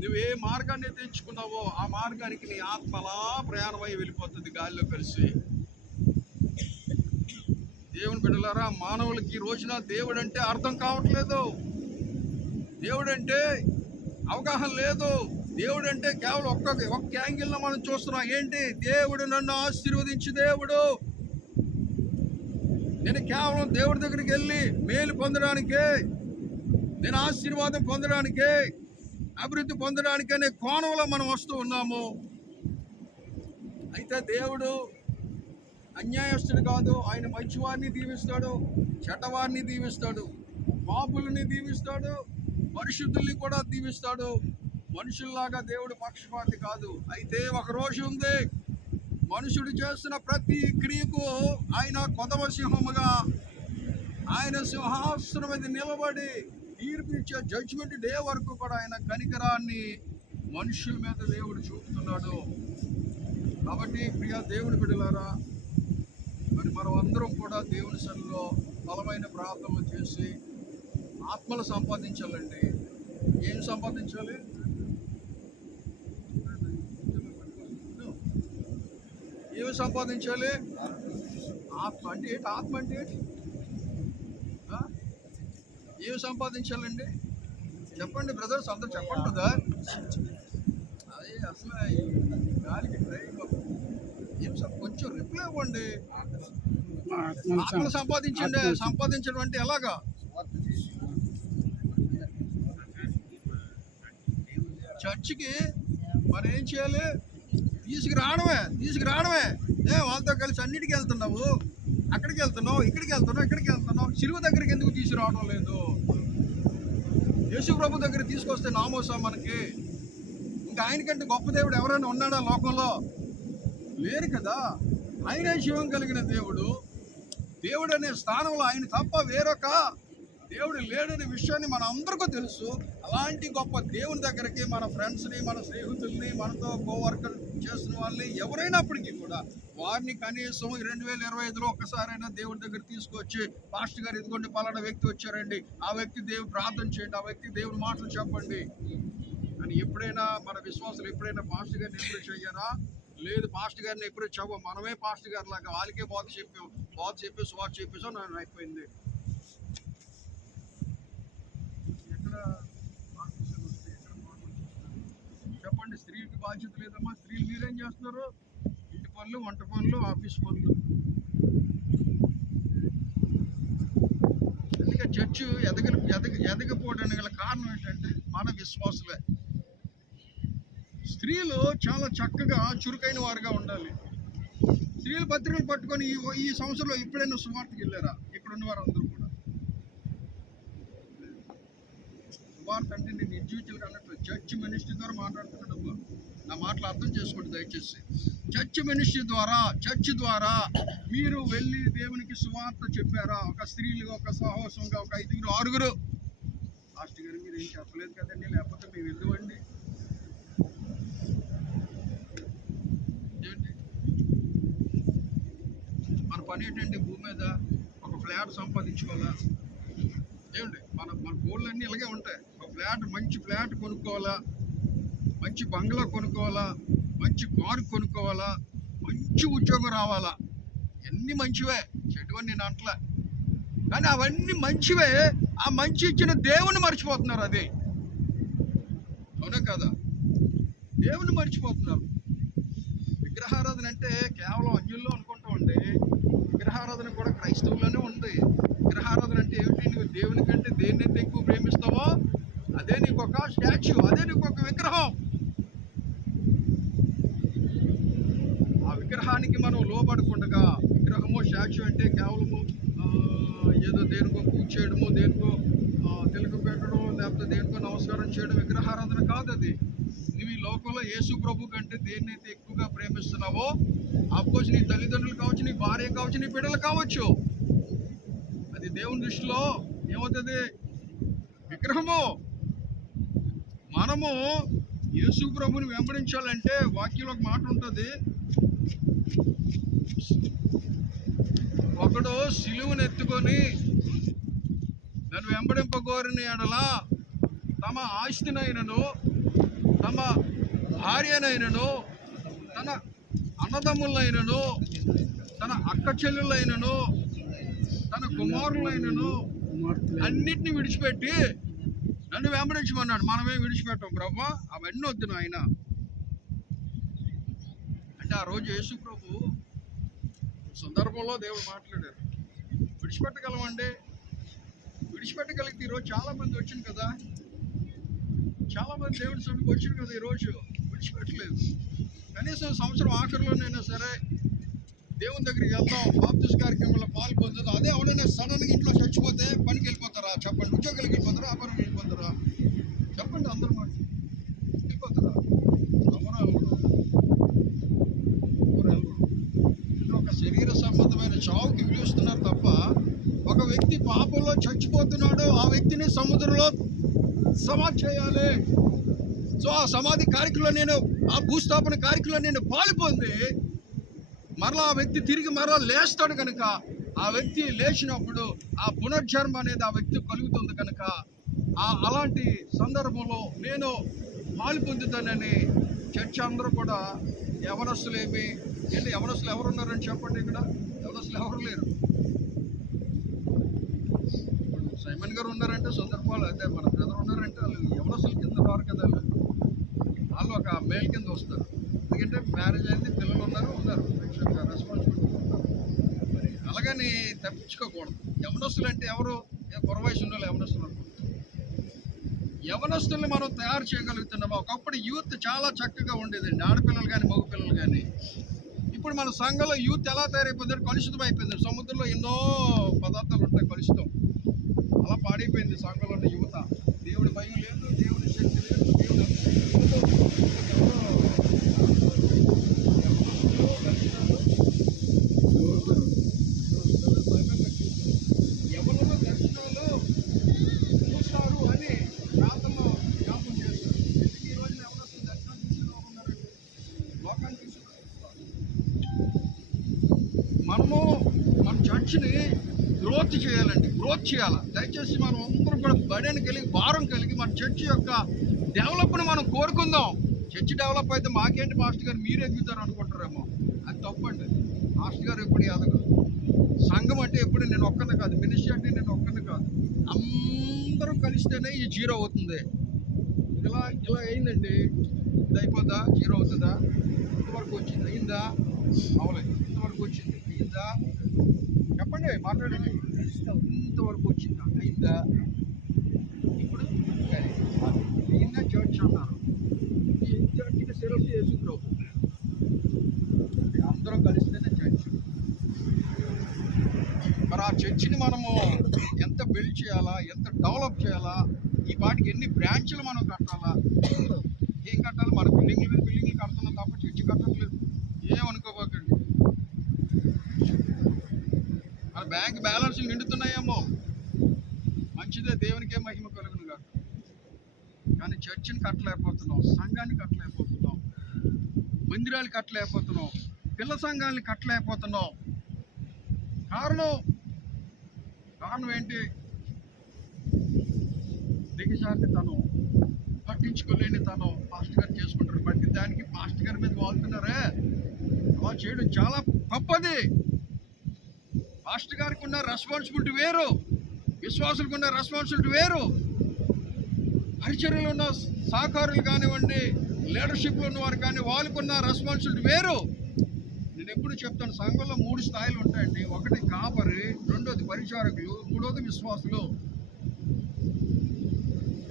నువ్వు ఏ మార్గాన్ని అయితే ఎంచుకున్నావో ఆ మార్గానికి నీ ఆత్మ అలా ప్రయాణమై వెళ్ళిపోతుంది గాలిలో కలిసి. దేవుని బిడ్డలారా, మానవులకి ఈ రోజున దేవుడు అంటే అర్థం కావట్లేదు. దేవుడు అంటే అవగాహన లేదు. దేవుడు అంటే కేవలం ఒక్క యాంగిల్లో మనం చూస్తున్నాం. ఏంటి? దేవుడు నన్ను ఆశీర్వదించి దేవుడు, నేను కేవలం దేవుడి దగ్గరికి వెళ్ళి మేలు పొందడానికే, నేను ఆశీర్వాదం పొందడానికే, అభివృద్ధి పొందడానికి అనే కోణంలో మనం వస్తూ ఉన్నాము. అయితే దేవుడు అన్యాయస్తుడు కాదు. ఆయన మంచివారిని దీవిస్తాడు, చెడ్డవారిని దీవిస్తాడు, పాపులని దీవిస్తాడు, పరిశుద్ధుల్ని కూడా దీవిస్తాడు. మనుషుల్లాగా దేవుడు పక్షపాతి కాదు. అయితే ఒక రోజు ఉంది, మనుషుడు చేస్తున్న ప్రతి క్రియకు ఆయన కొదవ సింహముగా ఆయన సింహాసనం మీద నిలబడి తీర్పు ఇచ్చే జడ్జిమెంట్ డే వరకు కూడా ఆయన కనికరాన్ని మనుషుల మీద దేవుడు చూపుతున్నాడు. కాబట్టి ప్రియ దేవుని బిడ్డలారా, మరి మనం అందరం కూడా దేవుని సన్నిధిలో బలమైన ప్రార్థనలు చేసి ఆత్మలు సంపాదించాలండి. ఏం సంపాదించాలి? ఏమి సంపాదించాలి? ఆత్మ అంటే ఏంటి? ఆత్మ అంటే ఏంటి? ఏమి సంపాదించాలండి? చెప్పండి బ్రదర్స్, అందరు చెప్పండి బ్రదర్. అది అసలు గాలికి ట్రై ఏం కొంచెం రిప్లై ఇవ్వండి. ఆత్మలు సంపాదించడం అంటే ఎలాగా? చర్చికి మరి ఏం చేయాలి? తీసుకురావడమే. వాళ్ళతో కలిసి అన్నిటికీ వెళ్తున్నావు, అక్కడికి వెళ్తున్నావు, ఇక్కడికి వెళ్తున్నావు. శిలువ దగ్గరికి ఎందుకు తీసుకురావడం లేదు? యేసు ప్రభు దగ్గర తీసుకొస్తే నామోసా మనకి? ఇంకా ఆయనకంటే గొప్ప దేవుడు ఎవరైనా ఉన్నాడా లోకంలో? లేరు కదా. ఆయనే జీవం కలిగిన దేవుడు. దేవుడు అనే స్థానంలో ఆయన తప్ప వేరొక దేవుడు లేడనే విషయాన్ని మన అందరికీ తెలుసు. అలాంటి గొప్ప దేవుని దగ్గరికి మన ఫ్రెండ్స్ని, మన స్నేహితుల్ని, మనతో కోవర్కర్ చేస్తున్న వాళ్ళని ఎవరైనప్పటికీ కూడా వారిని కనీసం 2025లో ఒక్కసారైనా దేవుడి దగ్గర తీసుకొచ్చి, పాస్టర్ గారు ఇదిగోండి పలానా వ్యక్తి వచ్చారండి, ఆ వ్యక్తి దేవుడు ప్రార్థన చేయండి, ఆ వ్యక్తి దేవుడి మాటలు చెప్పండి అని ఎప్పుడైనా మన విశ్వాసులు ఎప్పుడైనా పాస్టర్ గారిని ఎప్పుడు అయ్యారా? లేదు. పాస్టర్ గారిని ఎప్పుడు చెప్పాం. మనమే పాస్టర్ గారి లాగా వాళ్ళకే బోధ చెప్పి స్వార్థ చెప్పేసో నేను అయిపోయింది. చెప్పండి. స్త్రీకి బాధ్యత లేదమ్మా? స్త్రీలు మీరేం చేస్తున్నారు? ఇంటి పనులు, వంట పనులు, ఆఫీస్ పనులు. అందుకే చర్చ్ ఎదగపోవడానికి గల కారణం ఏంటంటే మన విశ్వాసులే. స్త్రీలు చాలా చక్కగా చురుకైన వారుగా ఉండాలి. స్త్రీల పత్రికలు పట్టుకొని ఈ సంవత్సరంలో ఎప్పుడైనా సువార్తకి వెళ్ళారా? ఇక్కడ ఉన్న వారు అందరూ కూడా సువార్త అంటే నేను ఇండివిజువల్గా అన్నట్లు చర్చ్ మినిస్ట్రీ ద్వారా మాట్లాడుతున్నాను. నా మాటలు అర్థం చేసుకోండి దయచేసి. చర్చ్ ద్వారా మీరు వెళ్ళి దేవునికి సువార్త చెప్పారా? ఒక స్త్రీలుగా, ఒక సాహసంగా, ఒక 5, 6 లాస్ట్ గారు మీరు ఏం చెప్పలేదు కదండి, లేకపోతే మేము వెళ్ళివ్వండి. ఏంటి మన పని ఏంటండి? భూమి మీద ఒక ఫ్లాట్ సంపాదించుకోవాలా? ఏమండి మన గోళ్ళు అన్నీ ఇలాగే ఉంటాయి. ఒక మంచి ఫ్లాట్ కొనుక్కోవాలా, మంచి బంగ్లా కొనుక్కోవాలా, మంచి కారు కొనుక్కోవాలా, మంచి ఉద్యోగం రావాలా. అన్నీ మంచివే, చెడువని నేను అంటలే, కానీ అవన్నీ మంచివే. ఆ మంచి ఇచ్చిన దేవుని మర్చిపోతున్నారు. అది అవునా కదా? దేవుని మర్చిపోతున్నారు. విగ్రహారాధన అంటే కేవలం అన్యుల్లో అనుకుంటూ ఉండి, విగ్రహారాధన కూడా క్రైస్తవుల్లోనే ఉంది. విగ్రహారాధన అంటే ఏమిటి? నువ్వు దేవుని కంటే దేన్నైతే ఎక్కువ ప్రేమిస్తావో అదే నీకు ఒక స్టాచ్యూ, అదే నీకు ఒక విగ్రహం. ఆ విగ్రహానికి మనం లోబడకుండా, విగ్రహము స్టాచ్యూ అంటే కేవలము ఏదో దేనికో పూజ చేయడము, దేనికో తెలుగు పెట్టడం, లేకపోతే దేనికో నమస్కారం చేయడం విగ్రహారాధన కాదు. అది నువ్వు ఈ లోకంలో యేసు ప్రభు కంటే దేన్నైతే ఎక్కువగా ప్రేమిస్తున్నావో, అఫ్కోర్స్ నీ తల్లిదండ్రులు కావచ్చు, నీ భార్య కావచ్చు, నీ బిడ్డలు కావచ్చు, అది దేవుని దృష్టిలో ఏమవుతుంది? విగ్రహము. మనము యేసు ప్రభుని వెంబడించాలంటే వాక్యంలో ఒక మాట ఉంటుంది. ఒకడు సిలువను ఎత్తుకొని నన్ను వెంబడింపగోరిన ఎడల తమ ఆస్తినైనను, తమ భార్యనైనను, తన అన్నదమ్ములైనను, తన అక్క చెల్లెళ్ళైనను, తన కుమారులైనను అన్నిటిని విడిచిపెట్టి నన్ను వెంబడించమన్నాడు. మనమే విడిచిపెట్టాం ప్రభు, అవన్నీ వద్దు నాయన అంటే ఆ రోజు యేసు ప్రభు సందర్భంలో దేవుడు మాట్లాడారు. విడిచిపెట్టగలమండి? విడిచిపెట్టగలిగితే ఈరోజు చాలామంది వచ్చింది కదా, చాలామంది దేవుడి సన్నిధికి వచ్చింది కదా, ఈరోజు విడిచిపెట్టలేదు. కనీసం సంవత్సరం ఆఖరిలోనైనా సరే దేవుని దగ్గరికి వెళ్దాం, బాప్తిస్మ కార్యక్రమంలో పాల్పొందుదాం. అదే ఎవరైనా సడన్గా ఇంట్లో చచ్చిపోతే పనికి వెళ్ళిపోతారా? చెప్పండి. ఉద్యోగాలకు వెళ్ళిపోతారా? వ్యాపారం వెళ్ళిపోతారా? చెప్పండి. అందరూ మాట వెళ్ళిపోతారా? ఒక శరీర సంబంధమైన చావుకి పిలుస్తున్నారు తప్ప, ఒక వ్యక్తి పాపంలో చచ్చిపోతున్నాడు, ఆ వ్యక్తిని సముద్రంలో సమాధి చేయాలి. సో ఆ సమాధి కార్యక్రమంలో నేను, ఆ భూస్థాపన కార్యక్రమంలో నేను పాల్పొంది మరలా ఆ వ్యక్తి తిరిగి మరలా లేస్తాడు కనుక, ఆ వ్యక్తి లేచినప్పుడు ఆ పునర్జన్మ అనేది ఆ వ్యక్తి కలుగుతుంది కనుక, అలాంటి సందర్భంలో నేను పాలు పొందుతానని చర్చ అందరూ కూడా యవనస్తులేమి ఏంటి, యవనస్తులు ఎవరు ఉన్నారని చెప్పండి. ఇక్కడ యవనస్తులు ఎవరు లేరు. ఇప్పుడు సైమన్ గారు ఉన్నారంటే సందర్భాలు అదే, మన బ్రదర్ ఉన్నారంటే వాళ్ళు యవనస్తుల కింద రారు కదా, వాళ్ళు ఒక మేల్ కింద వస్తారు. ఎందుకంటే మ్యారేజ్ అయింది, పిల్లలు ఉన్నారు రెస్పాన్సిబిలిటీ ఉంటారు. మరి అలాగని తప్పించుకోకూడదు. యవనస్తులు అంటే ఎవరు? కుర వయసు ఉన్న వాళ్ళు యవనస్తులు అనుకుంటారు. యవనస్తుల్ని మనం తయారు చేయగలుగుతున్నాము. ఒకప్పుడు యూత్ చాలా చక్కగా ఉండేదండి, ఆడపిల్లలు కానీ మగపిల్లలు కానీ. ఇప్పుడు మన సంఘంలో యూత్ ఎలా తయారైపోయింది? కలుషితం అయిపోయింది. సముద్రంలో ఎన్నో పదార్థాలు ఉంటాయి, కలుషితం. అలా పాడైపోయింది సంఘంలో ఉన్న యువత. దేవుడి భయం లేదు, దేవుడి శక్తి లేదు, దేవుడు ఎవరిలో దర్శనాలు చూస్తారు అని ప్రాంతంలో జ్ఞాపకం చేస్తారు. ఎందుకు ఈ రోజున ఎవరు దర్శనం చూసిన ఉన్నారండి? లోకాన్ని చూసిన మనము మన చర్చిని గ్రోత్ చేయాలండి, గ్రోత్ చేయాలి. దయచేసి మనం అందరం కూడా బడెని కలిగి, భారం కలిగి మన చర్చి యొక్క డెవలప్ని మనం కోరుకుందాం. చర్చి డెవలప్ అయితే మాకేంటి మాస్టర్ గారు మీరు ఎదుగుతారు అనుకుంటారేమో, అది తప్పండి. మాస్టర్ గారు ఎప్పుడు ఎదగదు. సంఘం అంటే ఎప్పుడు నేను ఒక్కనే కాదు, మినిస్ట్రీ అంటే నేను ఒక్కనే కాదు, అందరూ కలిస్తేనే ఈ జీరో అవుతుంది. ఇలా ఇలా అయిందండి, ఇది అయిపోద్దా? జీరో అవుతుందా? ఇంతవరకు వచ్చింది, అయిందా? అవలేదు. ఇంతవరకు వచ్చింది, అయిందా? చెప్పండి, మాట్లాడండి. ఇంతవరకు వచ్చిందా? అయిందా? ఇప్పుడు అయిందా? చర్చ్ అన్నారు. ఈ చర్చికి శిరస్సు యేసు ప్రభు. అందరం కలిస్తేనే చర్చ్. మరి ఆ చర్చిని మనము ఎంత బిల్డ్ చేయాలా, ఎంత డెవలప్ చేయాలా, ఈ పాటికి ఎన్ని బ్రాంచ్లు మనం కట్టాలా? ఏం కట్టాలి? మన బిల్డింగ్ల మీద బిల్డింగ్లు కడుతున్నాం తప్ప చర్చి కట్టట్లేదు. ఏమనుకోబోకండి. మన బ్యాంక్ బ్యాలెన్స్లు నిండుతున్నాయేమో, మంచిదే, దేవునికే మహిమ కలుగును కాక. కానీ చర్చిని కట్టలేకపోతున్నాం, సంఘాన్ని కట్టలేకపోతున్నాం, మందిరాలు కట్టలేకపోతున్నాం, పిల్ల సంఘాలని కట్టలేకపోతున్నాం. కారణం ఏంటి? దిగజారిని తను, పట్టించుకోలేని తను పాస్టర్ గారు చేసుకుంటారు. ప్రతి దానికి పాస్టర్ గారి మీద వాళ్తున్నారే, అలా చేయడం చాలా తప్పది. పాస్టర్ గారికి ఉన్న రెస్పాన్సిబిలిటీ వేరు, విశ్వాసులకు ఉన్న రెస్పాన్సిబిలిటీ వేరు, పరిచర్యలు ఉన్న సహకారులు కానివ్వండి, లీడర్షిప్లో ఉన్న వారు కానీ వాళ్ళకున్న రెస్పాన్సిబిలిటీ వేరు. నేను ఎప్పుడు చెప్తాను, సంఘంలో 3 స్థాయిలు ఉంటాయండి. ఒకటి కాపరి, రెండోది పరిచారకులు, మూడోది విశ్వాసులు.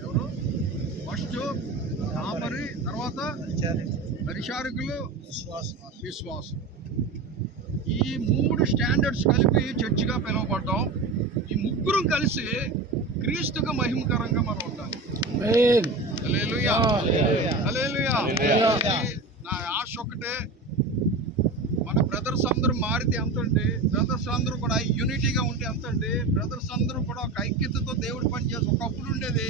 ఎవరు? ఫస్ట్ కాపరి, తర్వాత పరిచారకులు, విశ్వాసులు. ఈ 3 స్టాండర్డ్స్ కలిపి చర్చిగా పిలువబడ్డాం. ఈ ముగ్గురు కలిసి క్రీస్తుకు మహిమకరంగా మనం ఉండాలి. హల్లెలూయా, హల్లెలూయా. నా ఆశ ఒకటే, మన బ్రదర్స్ అందరూ మారితే ఎంత అండి, బ్రదర్స్ అందరూ కూడా యూనిటీగా ఉంటే ఎంత అండి, బ్రదర్స్ అందరూ కూడా ఒక ఐక్యతతో దేవుడు పని చేసి ఒకప్పుడు ఉండేది.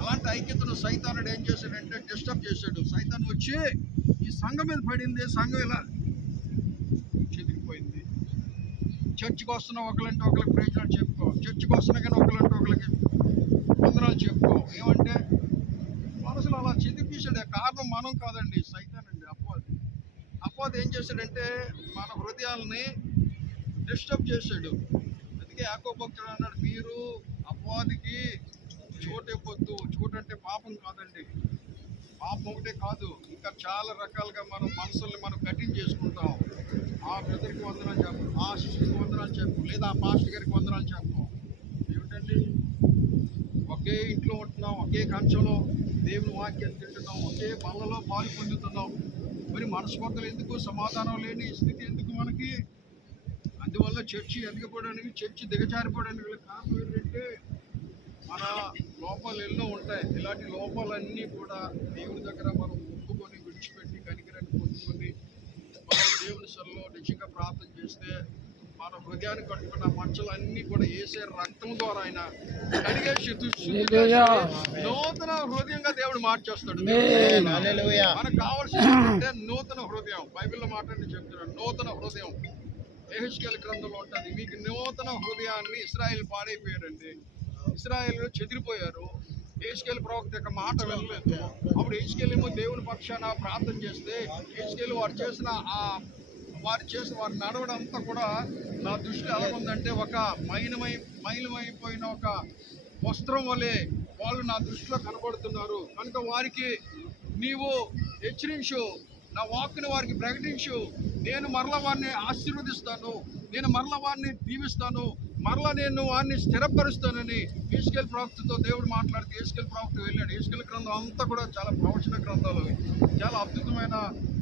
అలాంటి ఐక్యతను సైతానుడు ఏం చేశాడంటే డిస్టర్బ్ చేశాడు. సైతాన్ వచ్చి ఈ సంఘం మీద పడింది, సంఘం ఇలా చెదిరిపోయింది. చర్చికి వస్తున్న ఒకళ్ళంటే ఒకరికి ప్రయోజనాలు చెప్పుకో, చర్చికి వస్తున్నా కానీ ఒకళ్ళంటే ఒకరికి వందనాలు చెప్పుకో. ఏమంటే మనసులో అలా చెదిరిపేసాడు. కారణం మనం కాదండి, సైతాన్ అండి, అపవాది ఏం చేశాడంటే మన హృదయాలని డిస్టర్బ్ చేశాడు. అందుకే యాకోబు భక్తుడు అన్నాడు, మీరు అపవాదికి చోటు ఇవ్వద్దు. చోటు అంటే పాపం కాదండి, పాపం ఒకటే కాదు, ఇంకా చాలా రకాలుగా మనం మనసుల్ని మనం కఠిన చేసుకుంటాం. ఆ బ్రదర్కి వందనాలు చెప్పు, ఆ శిష్యుడికి వందనాలు చెప్పు, లేదా ఆ పాస్టర్ గారికి వందనాలు చెప్పు. ఏమిటండి, ఒకే ఇంట్లో ఉంటున్నాం, ఒకే కంచంలో దేవుని వాక్యాన్ని తింటున్నాం, ఒకే బల్లలో పాలు పొందుతున్నాం. మరి మనస్పర్ధలు ఎందుకు? సమాధానం లేని స్థితి ఎందుకు మనకి? అందువల్ల చర్చి ఎదగపోవడానికి, చర్చి దిగజారిపోవడానికి కారణం ఏంటంటే మన లోపాలు ఎన్నో ఉంటాయి. ఇలాంటి లోపాలన్నీ కూడా దేవుని దగ్గర మనం ఒప్పుకొని, విడిచిపెట్టి, కనికరాన్ని పొందుకొని మనం దేవుని సరలో నిజంగా ప్రార్థన చేస్తే మన హృదయాన్ని కట్టుకున్న మచ్చలు అన్ని కూడా యేసే రక్తం ద్వారా ఆయన కడిగేసి నూతన హృదయంగా దేవుడు మార్చేస్తాడు. మనకు కావాల్సింది నూతన హృదయం. బైబిల్లో మాట్లాడి చెప్తున్నాడు, నూతన హృదయం. యెహెజ్కేలు గ్రంథంలో ఉంటుంది, మీకు నూతన హృదయాన్ని. ఇశ్రాయేల్ పాడైపోయారండి, ఇశ్రాయేలు చెదిరిపోయారు. యెహెజ్కేలు ప్రవక్త యొక్క మాట వెళ్ళలేదు. అప్పుడు యెహెజ్కేలు ఏమో దేవుని పక్షాన ప్రార్థన చేస్తే, యెహెజ్కేలు వారు నడవడం అంతా కూడా నా దృష్టిలో ఎలా ఉందంటే ఒక మైలమైపోయిన ఒక వస్త్రం వలె వాళ్ళు నా దృష్టిలో కనబడుతున్నారు. కనుక వారికి నీవు హెచ్చరించు, నా వాక్కుని వారికి ప్రకటించు. నేను మరల వారిని ఆశీర్వదిస్తాను, నేను మరల వారిని దీవిస్తాను, మరలా నేను వారిని స్థిరపరుస్తానని యెహెజ్కేలు ప్రవక్తతో దేవుడు మాట్లాడితే యెహెజ్కేలు ప్రవక్త వెళ్ళాడు. యెహెజ్కేలు గ్రంథం అంతా కూడా చాలా ప్రవచన గ్రంథాలు, చాలా అద్భుతమైన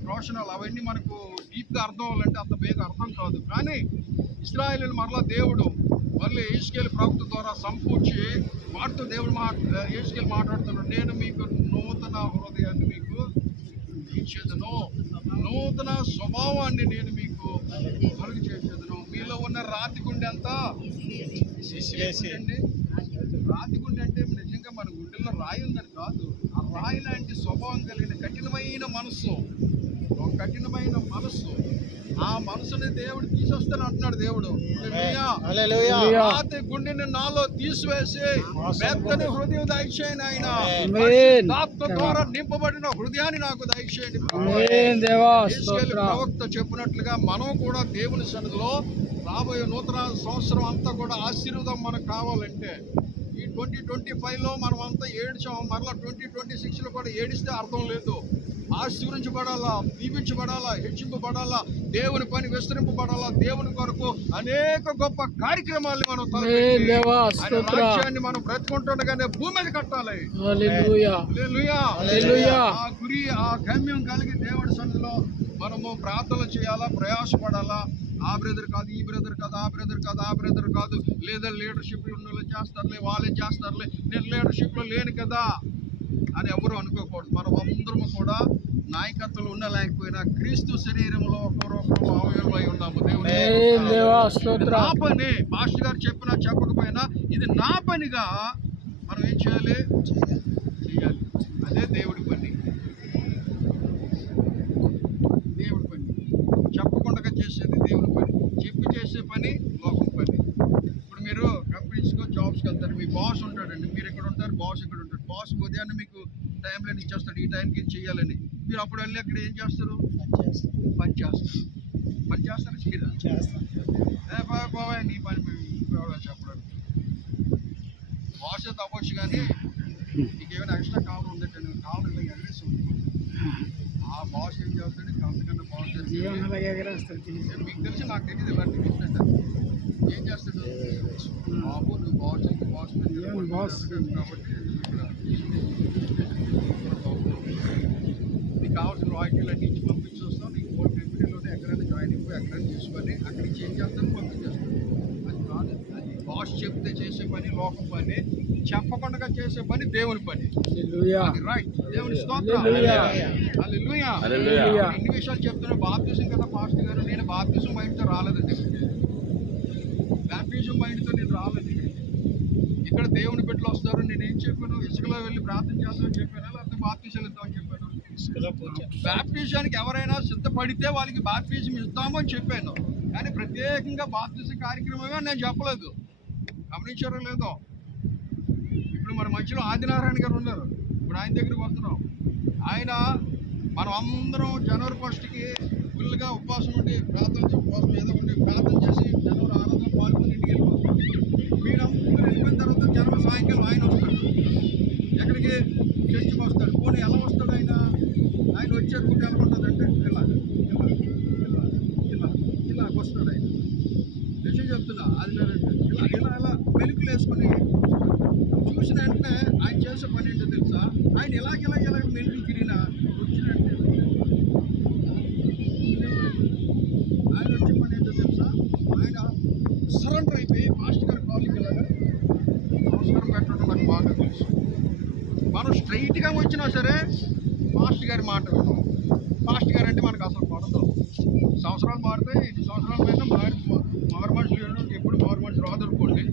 ప్రవచనాలు. అవన్నీ మనకు డీప్గా అర్థం అవ్వాలంటే అంత బేగా అర్థం కాదు. కానీ ఇశ్రాయేలును మరలా దేవుడు మళ్ళీ యెహెజ్కేలు ప్రవక్త ద్వారా సంపూర్చి వాటితో దేవుడు యెహెజ్కేలు మాట్లాడుతున్నాడు, నేను మీకు నూతన హృదయాన్ని మీకు ఇచ్చేదను, నూతన స్వభావాన్ని నేను మీకు కలుగు చేసేదను. మీలో ఉన్న రాతి గుండె అంతా రాతి గుండె అంటే నిజంగా మన గుండెల్లో రాయి ఉందని కాదు, ఆ రాయి లాంటి స్వభావం కలిగిన కఠినమైన మనస్సు, ఒక కఠినమైన మనస్సు, ఆ మనసుని దేవుడు తీసేస్తాను అంటున్నాడు దేవుడు. రాతి గుండెని నాలో తీసివేసి మెత్తని హృదయం దయచేయండి, ఆయన ఆత్మ ద్వారా నింపబడిన హృదయాన్ని నాకు దయచేయండి. ప్రవక్త చెప్పినట్లుగా మనం కూడా దేవుని సన్నిధిలో రాబోయే నూతన సంవత్సరం అంతా కూడా ఆశీర్వాదం మనకు కావాలంటే ఈ 2025లో మనం అంతా ఏడ్చాం, మరలా 2026లో కూడా ఏడిస్తే అర్థం లేదు. ఆశీర్వించబడాలా, దీవించబడాలా, హెచ్చింపబడాలా, దేవుని పని విస్తరింపబడాలా, దేవుని కొరకు అనేక గొప్ప కార్యక్రమాలను మనం రాజ్యాన్ని మనం బ్రతుకుంటుండగానే భూమి మీద కట్టాలి. ఆ గురి, ఆ గమ్యం కలిగి దేవుడి సన్నిధిలో మనము ప్రార్థనలు చేయాలా, ప్రయాసపడాలా. ఆ బ్రదర్ కాదు, ఈ బ్రదర్ కాదు, ఆ బ్రదర్ కాదు, ఆ బ్రదర్ కాదు, లేదా లీడర్షిప్లో ఉన్న చేస్తారులే, వాళ్ళే చేస్తారులే, నేను లీడర్షిప్లో లేను కదా అని ఎవరు అనుకోకూడదు. మనం అందరము కూడా నాయకత్వంలో ఉన్న లేకపోయినా క్రీస్తు శరీరంలో ఒకరొకరు అవయవమై ఉన్నాము. దేవుని నా పని మాస్టర్ గారు చెప్పినా చెప్పకపోయినా ఇది నా పనిగా మనం ఏం చేయాలి? అదే దేవుడి పని. దేవుడి పని చెప్పకుండా చేసేది దేవుడి పని, చెప్పి చేసే పని లోకం పని. ఇప్పుడు మీరు కంపెనీస్కో జాబ్స్కి వెళ్తారు, మీ బాస్ ఉంటాడండి, మీరు ఇక్కడ ఉంటారు, బాస్ ఇక్కడ ఉంటాడు. బాస్ ఉదయాన్నే మీకు టైంలో ఇచ్చేస్తాడు, ఈ టైంకి చేయాలని. మీరు అప్పుడు వెళ్ళి అక్కడ ఏం చేస్తారు? పని చేస్తారు. చేయరా? బాబా నీ పని చెప్పడం బాస్ అయితే అవ్వచ్చు, కానీ నీకేమైనా ఎక్స్ట్రా కావాలి ఉందంటే నేను కావాలని ఎగరేసి ఉంటుంది. ఆ బాస్ ఏం చేస్తాడు? అంతకన్నా బాస్ మీకు తెలిసి నాకు తెలియదు ఇలాంటి బిజినెస్ ఏం చేస్తాడు? బాబు నువ్వు బాస్ కాబట్టి నీకు కావాల్సిన రాయితీలన్నీ ఇచ్చి పంపించి వస్తాం. నీకు 4 కంపెనీలోనే ఎక్కడైనా జాయిన్ అయిపోయి ఎక్కడైనా చేసుకొని అక్కడికి చేంజ్ చేస్తాను పంపించేస్తాను. అది కాదు, అది బాస్ చెప్తే చేసే పని లోకం పని, చెప్పకుండా చేసే పని దేవుని పని. రైట్, దేవుని స్తోత్రం. హల్లెలూయా. ఇన్ని విషయాలు చెప్తున్నా. బాప్తిజం కదా పాస్టర్ గారు, నేను బాప్తిజం మైండ్తో రాలేదండి. బ్యాప్టిజం మైండ్తో నేను రాలేదు. ఇక్కడ దేవుని బిడ్డలు వస్తారు, నేను ఏం చెప్పాను? ఇసుకలో వెళ్ళి ప్రార్థన చేస్తామని చెప్పాను, లేకపోతే బాప్తిజం ఇద్దామని చెప్పాను. బాప్టిజానికి ఎవరైనా సిద్ధపడితే వాళ్ళకి బాప్టిజం ఇద్దాము అని చెప్పాను, కానీ ప్రత్యేకంగా బాప్తిజం కార్యక్రమమే నేను చెప్పలేదు. గమనించారో లేదో? ఇప్పుడు మన మధ్యలో ఆదినారాయణ గారు ఉన్నారు, ఇప్పుడు ఆయన దగ్గరికి వస్తున్నాం. ఆయన మనం అందరం జనవరి 1కి ఫుల్గా ఉపవాసం ఉండి ప్రార్థన ఉపవాసం ఏదో ఉండి ప్రార్థన చేసి జనవరి ఆరాధన పాల్గొని ఇంటికి వెళ్ళిపోతాం. మీరందరూ వెళ్ళిపోయిన తర్వాత జనవరి సాయంకాలం ఆయన వస్తాడు. ఎక్కడికి? చర్చికి వస్తాడు. పోనీ ఎలా వస్తాడు ఆయన? ఆయన వచ్చే రూట్ ఎలా ఉంటుందంటే ఇలా వస్తాడు ఆయన. విషయం చెప్తున్నా, అది ఇలా వెలుగులు వేసుకొని చూసిన వెంటనే ఆయన చేసే పని ఏంటో తెలుసా? ఆయన ఇలాగ మెలుగులు తిరిగినా వచ్చినట్టే ఆయన వచ్చే పని ఏంటో తెలుసా? ఆయన సరెండర్ అయిపోయి మాస్టర్ గారి కాలేజీ ఇలాగా నమస్కారం పెట్టడం నాకు బాగా తెలుసు. మనం స్ట్రైట్గా వచ్చినా సరే మాస్టర్ గారి మాట విన్నాం. మాస్టర్ గారు అంటే మనకు అసలు పడదు. సంవత్సరాలు మారితే 2 సంవత్సరాల పైన మారు మనుషులు ఎప్పుడు మారు మనుషులు రాదనుకోండి,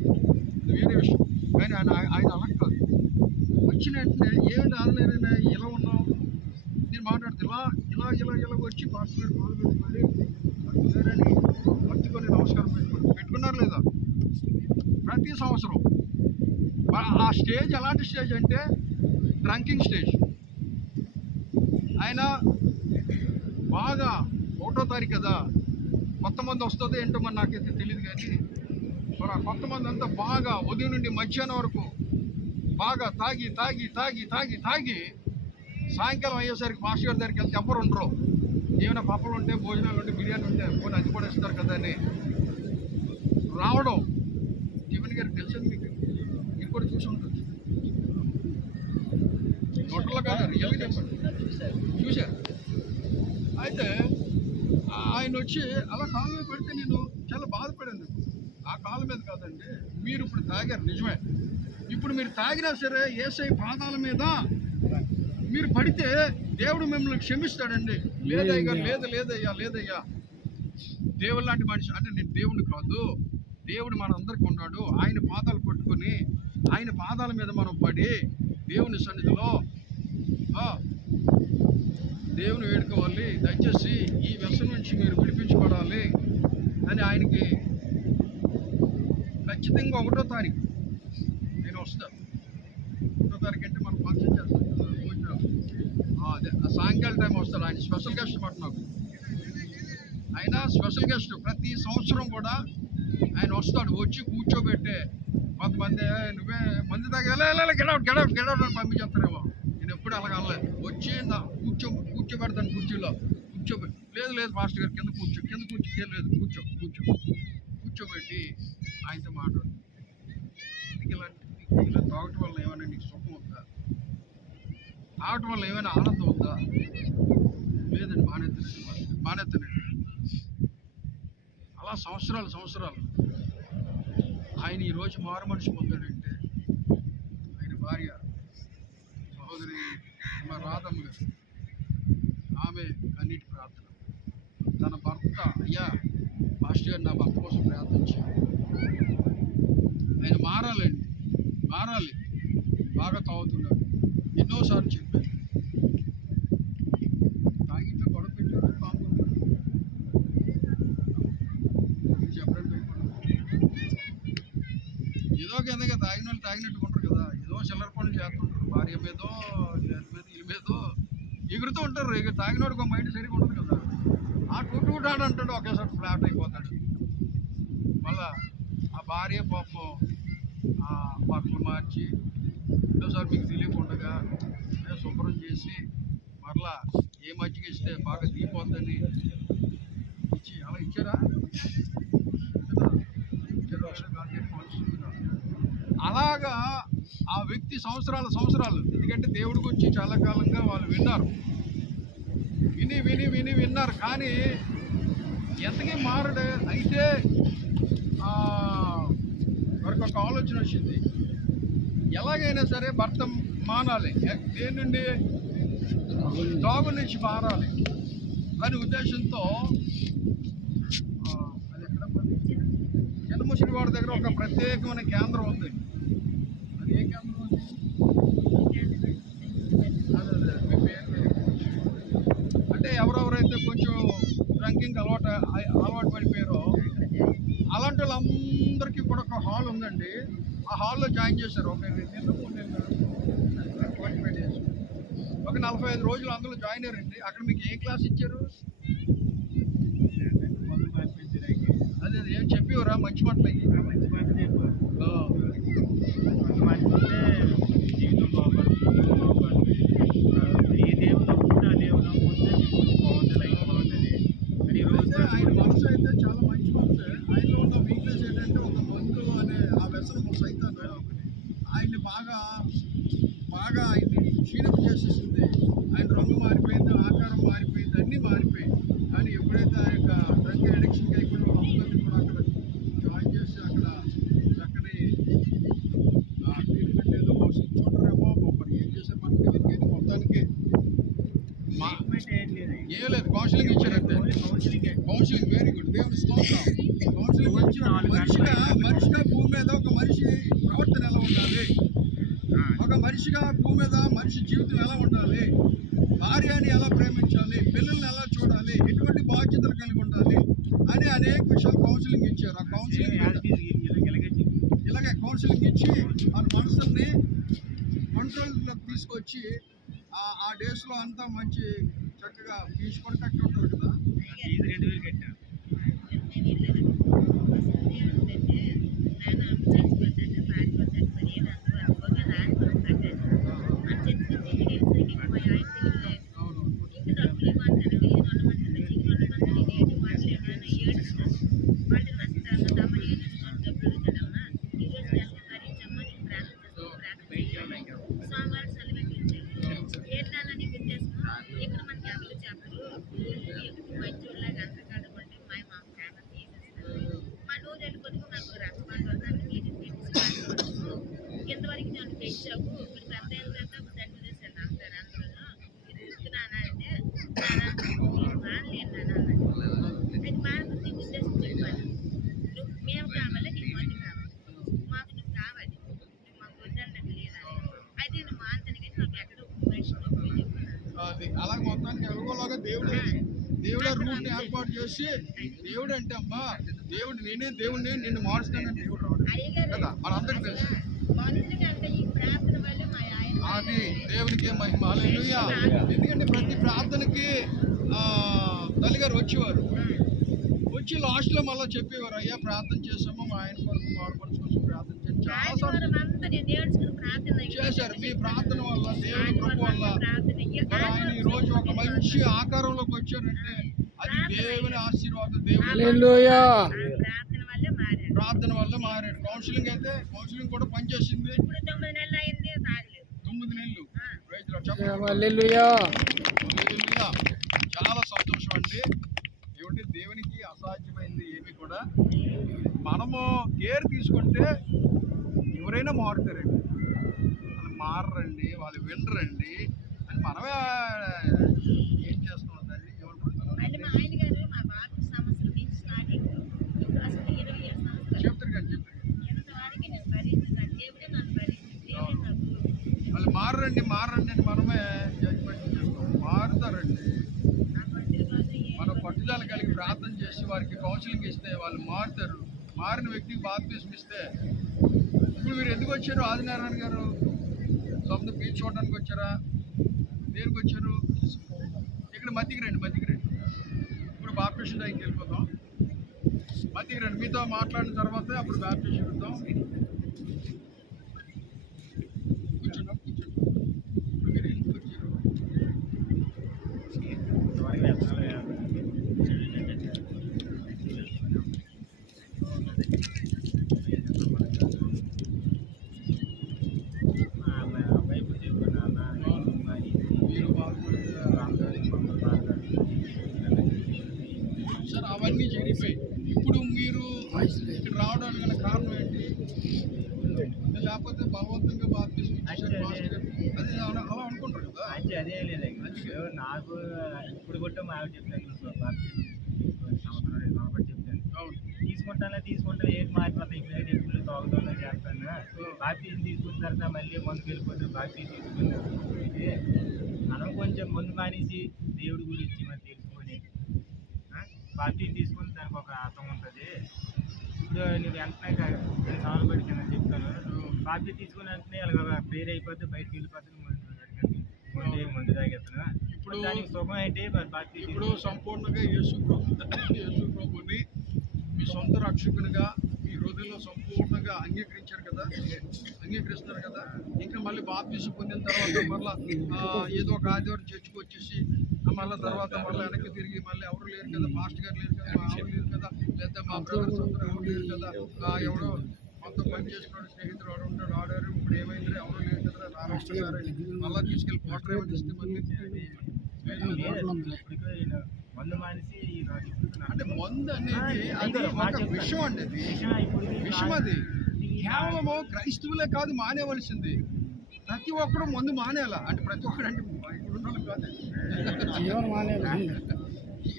ఇది వేరే విషయం. కానీ ఆయన అలా కాదు. వచ్చిన వెంటనే ఏమిటి ఆదరణ ఇలా ఉన్నావు, నేను మాట్లాడితే ఇలా వచ్చి పాస్టర్ గారు కాలు పెట్టుకొని వేరని పట్టుకొని నమస్కారం పెట్టుకున్నారు లేదా ప్రతి సంవత్సరం. ఆ స్టేజ్ ఎలాంటి స్టేజ్ అంటే డ్రంకింగ్ స్టేజ్. ఆయన బాగా 1వ తారీఖు కదా, కొత్త మంది వస్తుందో ఏంటో మరి నాకైతే తెలియదు, కానీ మరి ఆ కొత్త మంది అంతా బాగా ఉదయం నుండి మధ్యాహ్నం వరకు బాగా తాగి సాయంకాలం అయ్యేసరికి మాస్టర్ గారి దగ్గరికి వెళ్తే ఎవ్వరు ఉండరు. ఏమైనా పప్పులు ఉంటే, భోజనాలు ఉంటే, బిర్యానీ ఉంటే పోనీ అది కూడా ఇస్తారు కదా అని రావడం. టిఫిన్ గారికి తెలిసింది, మీరు కూడా చూసి ఉంటుంది. హోటల్లో కాదు, రియల్గా చెప్పండి, చూశారు. అయితే ఆయన వచ్చి అలా కాళ్ళ మీద పెడితే నేను చాలా బాధపడాను. ఆ కాళ్ళ మీద కాదండి, మీరు ఇప్పుడు తాగారు నిజమే. ఇప్పుడు మీరు తాగినా సరే యేసయ్య పాదాల మీద మీరు పడితే దేవుడు మిమ్మల్ని క్షమిస్తాడండి. లేదయ్యా దేవుడు లాంటి మనిషి అంటే నేను దేవుడిని కాదు, దేవుడు మన అందరికీ ఉన్నాడు. ఆయన పాదాలు పట్టుకొని ఆయన పాదాల మీద మనం పడి దేవుని సన్నిధిలో దేవుని వేడుకోవాలి. దయచేసి ఈ వ్యసనం నుంచి మీరు విడిపించబడాలి అని ఆయనకి ఖచ్చితంగా 1వ తారీఖు నేను వస్తాను. 1వ తారీఖు అంటే మనం ఫంక్షన్ చేస్తాం కదా, అదే సాయంకాలం టైం వస్తాడు. ఆయన స్పెషల్ గెస్ట్ మాట నాకు, ఆయన స్పెషల్ గెస్ట్. ప్రతి సంవత్సరం కూడా ఆయన వస్తాడు, వచ్చి కూర్చోబెట్టే. కొంతమంది నువ్వే మంది తాగా గెడౌట్ అని పంపించేస్తారేమో, నేను ఎప్పుడు అలాగ అనలేదు. వచ్చి కూర్చోబెడతాను, కుర్చీలో లేదు మాస్టర్ గారు కింద లేదు కూర్చోబెట్టి ఆయనతో మాట్లాడు. ఇలా తాగటం వల్ల ఏమైనా నీకు సుఖం ఉందా, తాగటం వల్ల ఏమైనా ఆనందం ఉందా? లేదండి, మానేస్తానండి. అలా సంవత్సరాలు ఆయన ఈరోజు మారు మనిషి పొందాడంటే ఆయన భార్య సహోదరి మా రాధమ్మ గారు, ఆమె కన్నీటి ప్రార్థన. తన భర్త, అయ్యా మాస్టర్ గారు నా భర్త కోసం ప్రార్థించారు. ఆయన మారాలి, బాగా తాగుతున్నాడు. ఎన్నోసార్లు చెప్పారు, తాగింట్లో గొడవ పెట్టారు, చెప్పండి. ఏదో కిందగా తాగిన వాళ్ళు తాగినట్టు ఉంటారు కదా, ఏదో చిల్లర పనులు చేస్తుంటారు, భార్య మీదో వీళ్ళ మీదో ఎగురుతూ ఉంటారు. ఇక తాగినోడికి ఒక మైండ్ సరిగా ఉంటుంది కదా, ఆ టూటాడు అంటాడు, ఒకేసారి ఫ్లాట్ అయిపోతాడు. మళ్ళా ఆ భార్య పాపం బట్టలు మార్చి రెండోసారి మీకు తెలియకుండా శుభ్రం చేసి మరలా ఏ మజ్జిగ ఇస్తే బాగా తీపోద్దని ఇచ్చి అలా ఇచ్చారా? అలాగా ఆ వ్యక్తి సంవత్సరాలు, ఎందుకంటే దేవుడి గురించి చాలా కాలంగా వాళ్ళు విన్నారు, విన్నారు. కానీ ఎంతకీ మారడు. అయితే మరొక ఆలోచన వచ్చింది, ఎలాగైనా సరే భర్త మానాలి, దేని నుండి, తాగు నుంచి మారాలి అనే ఉద్దేశంతో అది ఎక్కడ చిన్నముసిరివాడ దగ్గర ఒక ప్రత్యేకమైన కేంద్రం ఉంది. అది ఏ కేంద్రం ఉంది? అంటే ఎవరెవరైతే కొంచెం డ్రంకింగ్ అలవాటు పడిపోయారో అలాంటి వాళ్ళందరికీ కూడా ఒక హాల్ ఉందండి. ఆ హాల్లో జాయిన్ చేశారు. ఒక 2 నెలలు 3 నెలలు 25 days, ఒక 45 రోజులు అందులో జాయిన్ అయ్యారండి. అక్కడ మీకు ఏ క్లాస్ ఇచ్చారు? అదే ఏం చెప్పేవారా? మంచి మాటలు అయ్యి జీవితం బాగుపడుతుంది. ఏ దేవుడు నమ్ముకుంటే ఆ దేవుడు నమ్ముకుంటే బాగుంటుంది, లైఫ్ బాగుంటుంది. కానీ ఈరోజు ఆయన మనసు అయితే చాలా మంచి మనసు. ఆయనలో ఉన్న వీక్నెస్ ఏంటంటే ఒక మందు అనే ఆ వ్యసనం సైతాన్ని ఆయన్ని బాగా ఆయన్ని క్షీణం చేసేసింది. ఆయన రంగు మారిపోయింది, ఆకారం మారిపోయింది, అన్నీ మారిపోయింది. కానీ ఎప్పుడైతే ఆ యొక్క డ్రంక్ అడిక్షన్కి అయిపోయిన వాళ్ళందరినీ కూడా అక్కడ జాయిన్ చేసి అక్కడ చక్కని ట్రీట్మెంట్ ఏదో చూడరేమో మరి ఏం చేసే మనకి తెలియదు. కానీ మొత్తానికి ట్రీట్మెంట్ ఏం లేదు. ఏం లేదు, కౌన్సిలింగ్ ఇచ్చారు అంతే. కౌన్సిలింగ్ వెరీ గుడ్, దేవుని స్తోత్రం. కౌన్సిలింగ్ ఇచ్చి మనిషిగా భూమి మీద ఒక మనిషి ప్రవర్తన ఎలా ఉండాలి, ఒక మనిషిగా భూమి మీద మనిషి జీవితం ఎలా ఉండాలి, భార్యని ఎలా ప్రేమించాలి, పిల్లల్ని ఎలా చూడాలి, ఎటువంటి బాధ్యతలు కలిగి ఉండాలి అని అనేక విషయాలు కౌన్సిలింగ్ ఇచ్చారు. ఆ కౌన్సిలింగ్ ఇలాగే కౌన్సిలింగ్ ఇచ్చి మన మనసుల్ని కంట్రోల్లోకి తీసుకొచ్చి ఆ డేస్లో అంతా మంచి చక్కగా ఫీజు కూడా కట్టి ఉంటారు కదా. సోమవారం సెలవు ఏంటని గుర్తేసుకో ఇక్కడ మనకి ఎవరు చెప్పరు మంచోళ్ళగా అందరికాడు కొంటే మా ప్రేమ తీసేస్తారు మా రోజు వెళ్ళిపోతే నాకు రెస్పాండ్ అవుతాను నేను ఇంతవరకు నన్ను పెంచావు ఇప్పుడు పెద్ద అయిన తర్వాత ఒక తండ్రి చేశాను అంటారు అందరూ ఇది ఇస్తున్నానా అంటే నేను మానలేను అన్నాను. అది మానకుంటే ఉద్దేశం చెప్పాను, నువ్వు మేము కావాలి నీకు మంది కావాలి, మాకు నువ్వు కావాలి, నువ్వు మాకు వద్దన్నట్టు లేదా అయితే నువ్వు మానతాను కానీ నాకు ఎక్కడ అది అలాగే మొత్తానికి ఎలాగోలాగా దేవుడే రూట్ని ఏర్పాటు చేసి, దేవుడు అంటే అమ్మా దేవుడు నేనే దేవుడిని నిన్ను మారుస్తానని దేవుడు రావడం కదా మనందరికీ తెలుసు. అది దేవునికే మహిమ, హల్లెలూయా. ఎందుకంటే ప్రతి ప్రార్థనకి తల్లిగారు వచ్చేవారు, వచ్చి లాస్ట్లో మళ్ళీ చెప్పేవారు, అయ్యా ప్రార్థన చేసాము మా ఆయన కొరకు మారుపరచుకోవచ్చు ప్రార్థన చేసి చాలాసార్లు చేశారు. మీ ప్రార్థన వల్ల దేవుని కృప వల్ల మరి ఆయన ఈ రోజు ఒక మంచి ఆకారంలోకి వచ్చారంటే అది దేవుని ఆశీర్వాదం. దేవుని ప్రార్థన వల్ల మారాడు. కౌన్సిలింగ్ అయితే కౌన్సిలింగ్ కూడా పనిచేసింది. 9 నెలలు హల్లెలూయా. చాలా సంతోషం అండి. ఏమంటే దేవునికి అసాధ్యమైంది ఏమి కూడా. మనము కేర్ తీసుకుంటే ఎవరైనా మారుతారండి, వాళ్ళు మారరండి, వాళ్ళు వినరండి అని మనమే ఏం చేస్తున్నాం దాన్ని చెప్తారు కానీ వాళ్ళు మారండి అని మనమే జడ్జ్మెంట్ చేస్తాం. మారుతారండి, మన పట్టుదల కలిగి ప్రార్థన చేసి వారికి కౌన్సిలింగ్ ఇస్తే వాళ్ళు మారుతారు. మారిన వ్యక్తికి బాప్తిస్మం ఇస్తే, ఇప్పుడు మీరు ఎందుకు వచ్చారు ఆదినారాయణ గారు? సొంత బీచ్ చూడడానికి వచ్చారా, దేనికి వచ్చారు? ఇక్కడ మధ్యకి రండి. ఇప్పుడు బాప్టిస్ట్ దగ్గరికి వెళ్ళిపోతాం. మధ్యకి రండి, మీతో మాట్లాడిన తర్వాత అప్పుడు బాప్టిస్ట్ వెళ్తాం. కూర్చోండి. ఇప్పుడు మీరు ఎందుకు వచ్చారు? సార్ అవన్నీ జరిగిపోయి ఇప్పుడు మీరు ఇక్కడ రావడానికి గల కారణం ఏంటి? లేకపోతే బలవంతంగా బాప్తిస్మం అది అలా అనుకుంటారు కదా. అదే లేదు నాకు ఇప్పుడు కొట్ట మా చెప్తాను సంవత్సరం 2 సంవత్సరాలు చెప్తాను తీసుకుంటా ఏది మారిపోతాయి ఇక్కడ ఎప్పుడు తోగతంలో చేస్తాను. బాప్టిజం తీసుకున్న తర్వాత మళ్ళీ ముందుకు వెళ్ళిపోతే బాప్టిజం తీసుకున్నాను. అయితే మనం కొంచెం ముందు మానేసి దేవుడి గురించి మరి తెలుసుకొని బాప్టిజం తీసుకుని దానికి ఒక అర్థం ఉంటుంది. ఇప్పుడు నువ్వు వెంటనే 2 సంవత్సరాలు పడిపోయిందని చెప్తాను. బాప్టిజం తీసుకుని వెంటనే అలాగ ప్రేర్ అయిపోతే బయటకు వెళ్ళిపోతే ముందు తాగేస్తాను. ఇప్పుడు దానికి సుఖం అయితే ఇప్పుడు సంపూర్ణంగా యేసు ప్రభుని మీ సొంత రక్షకునిగా మీ హృదయంలో సంపూర్ణంగా అంగీకరిస్తున్నారు కదా. ఇంకా మళ్ళీ బాప్తిస్మం పొందిన తర్వాత మళ్ళీ ఏదో ఒక ఆదివారం చర్చికి వచ్చేసి మళ్ళీ తర్వాత మళ్ళీ వెనక్కి తిరిగి మళ్ళీ ఎవరు లేరు కదా, మాస్టర్ గారు లేరు కదా, మా ఆవిడ లేరు కదా, లేదా మా బ్రదర్స్ అందరూ ఎవరు లేరు కదా, ఎవడో మొత్తం పని చేసుకున్నాడు స్నేహితుడు ఎవరు ఉంటాడు ఆడారు, ఇప్పుడు ఏమైంది ఎవరు లేరు కదా, రాష్ట్ర గారు మళ్ళీ తీసుకెళ్ళి వాటర్ ఏమైనా ఇస్తే మళ్ళీ మందు మానేసి అంటే మందు అనేది అది ఒక విషయం అండి, అది విషయం. అది కేవలము క్రైస్తవులే కాదు మానేవలసింది, ప్రతి ఒక్కరు మందు మానేయాల. అంటే ప్రతి ఒక్కరు అంటే ఇక్కడ ఉన్న వాళ్ళు కాదు, జీవనం మానేది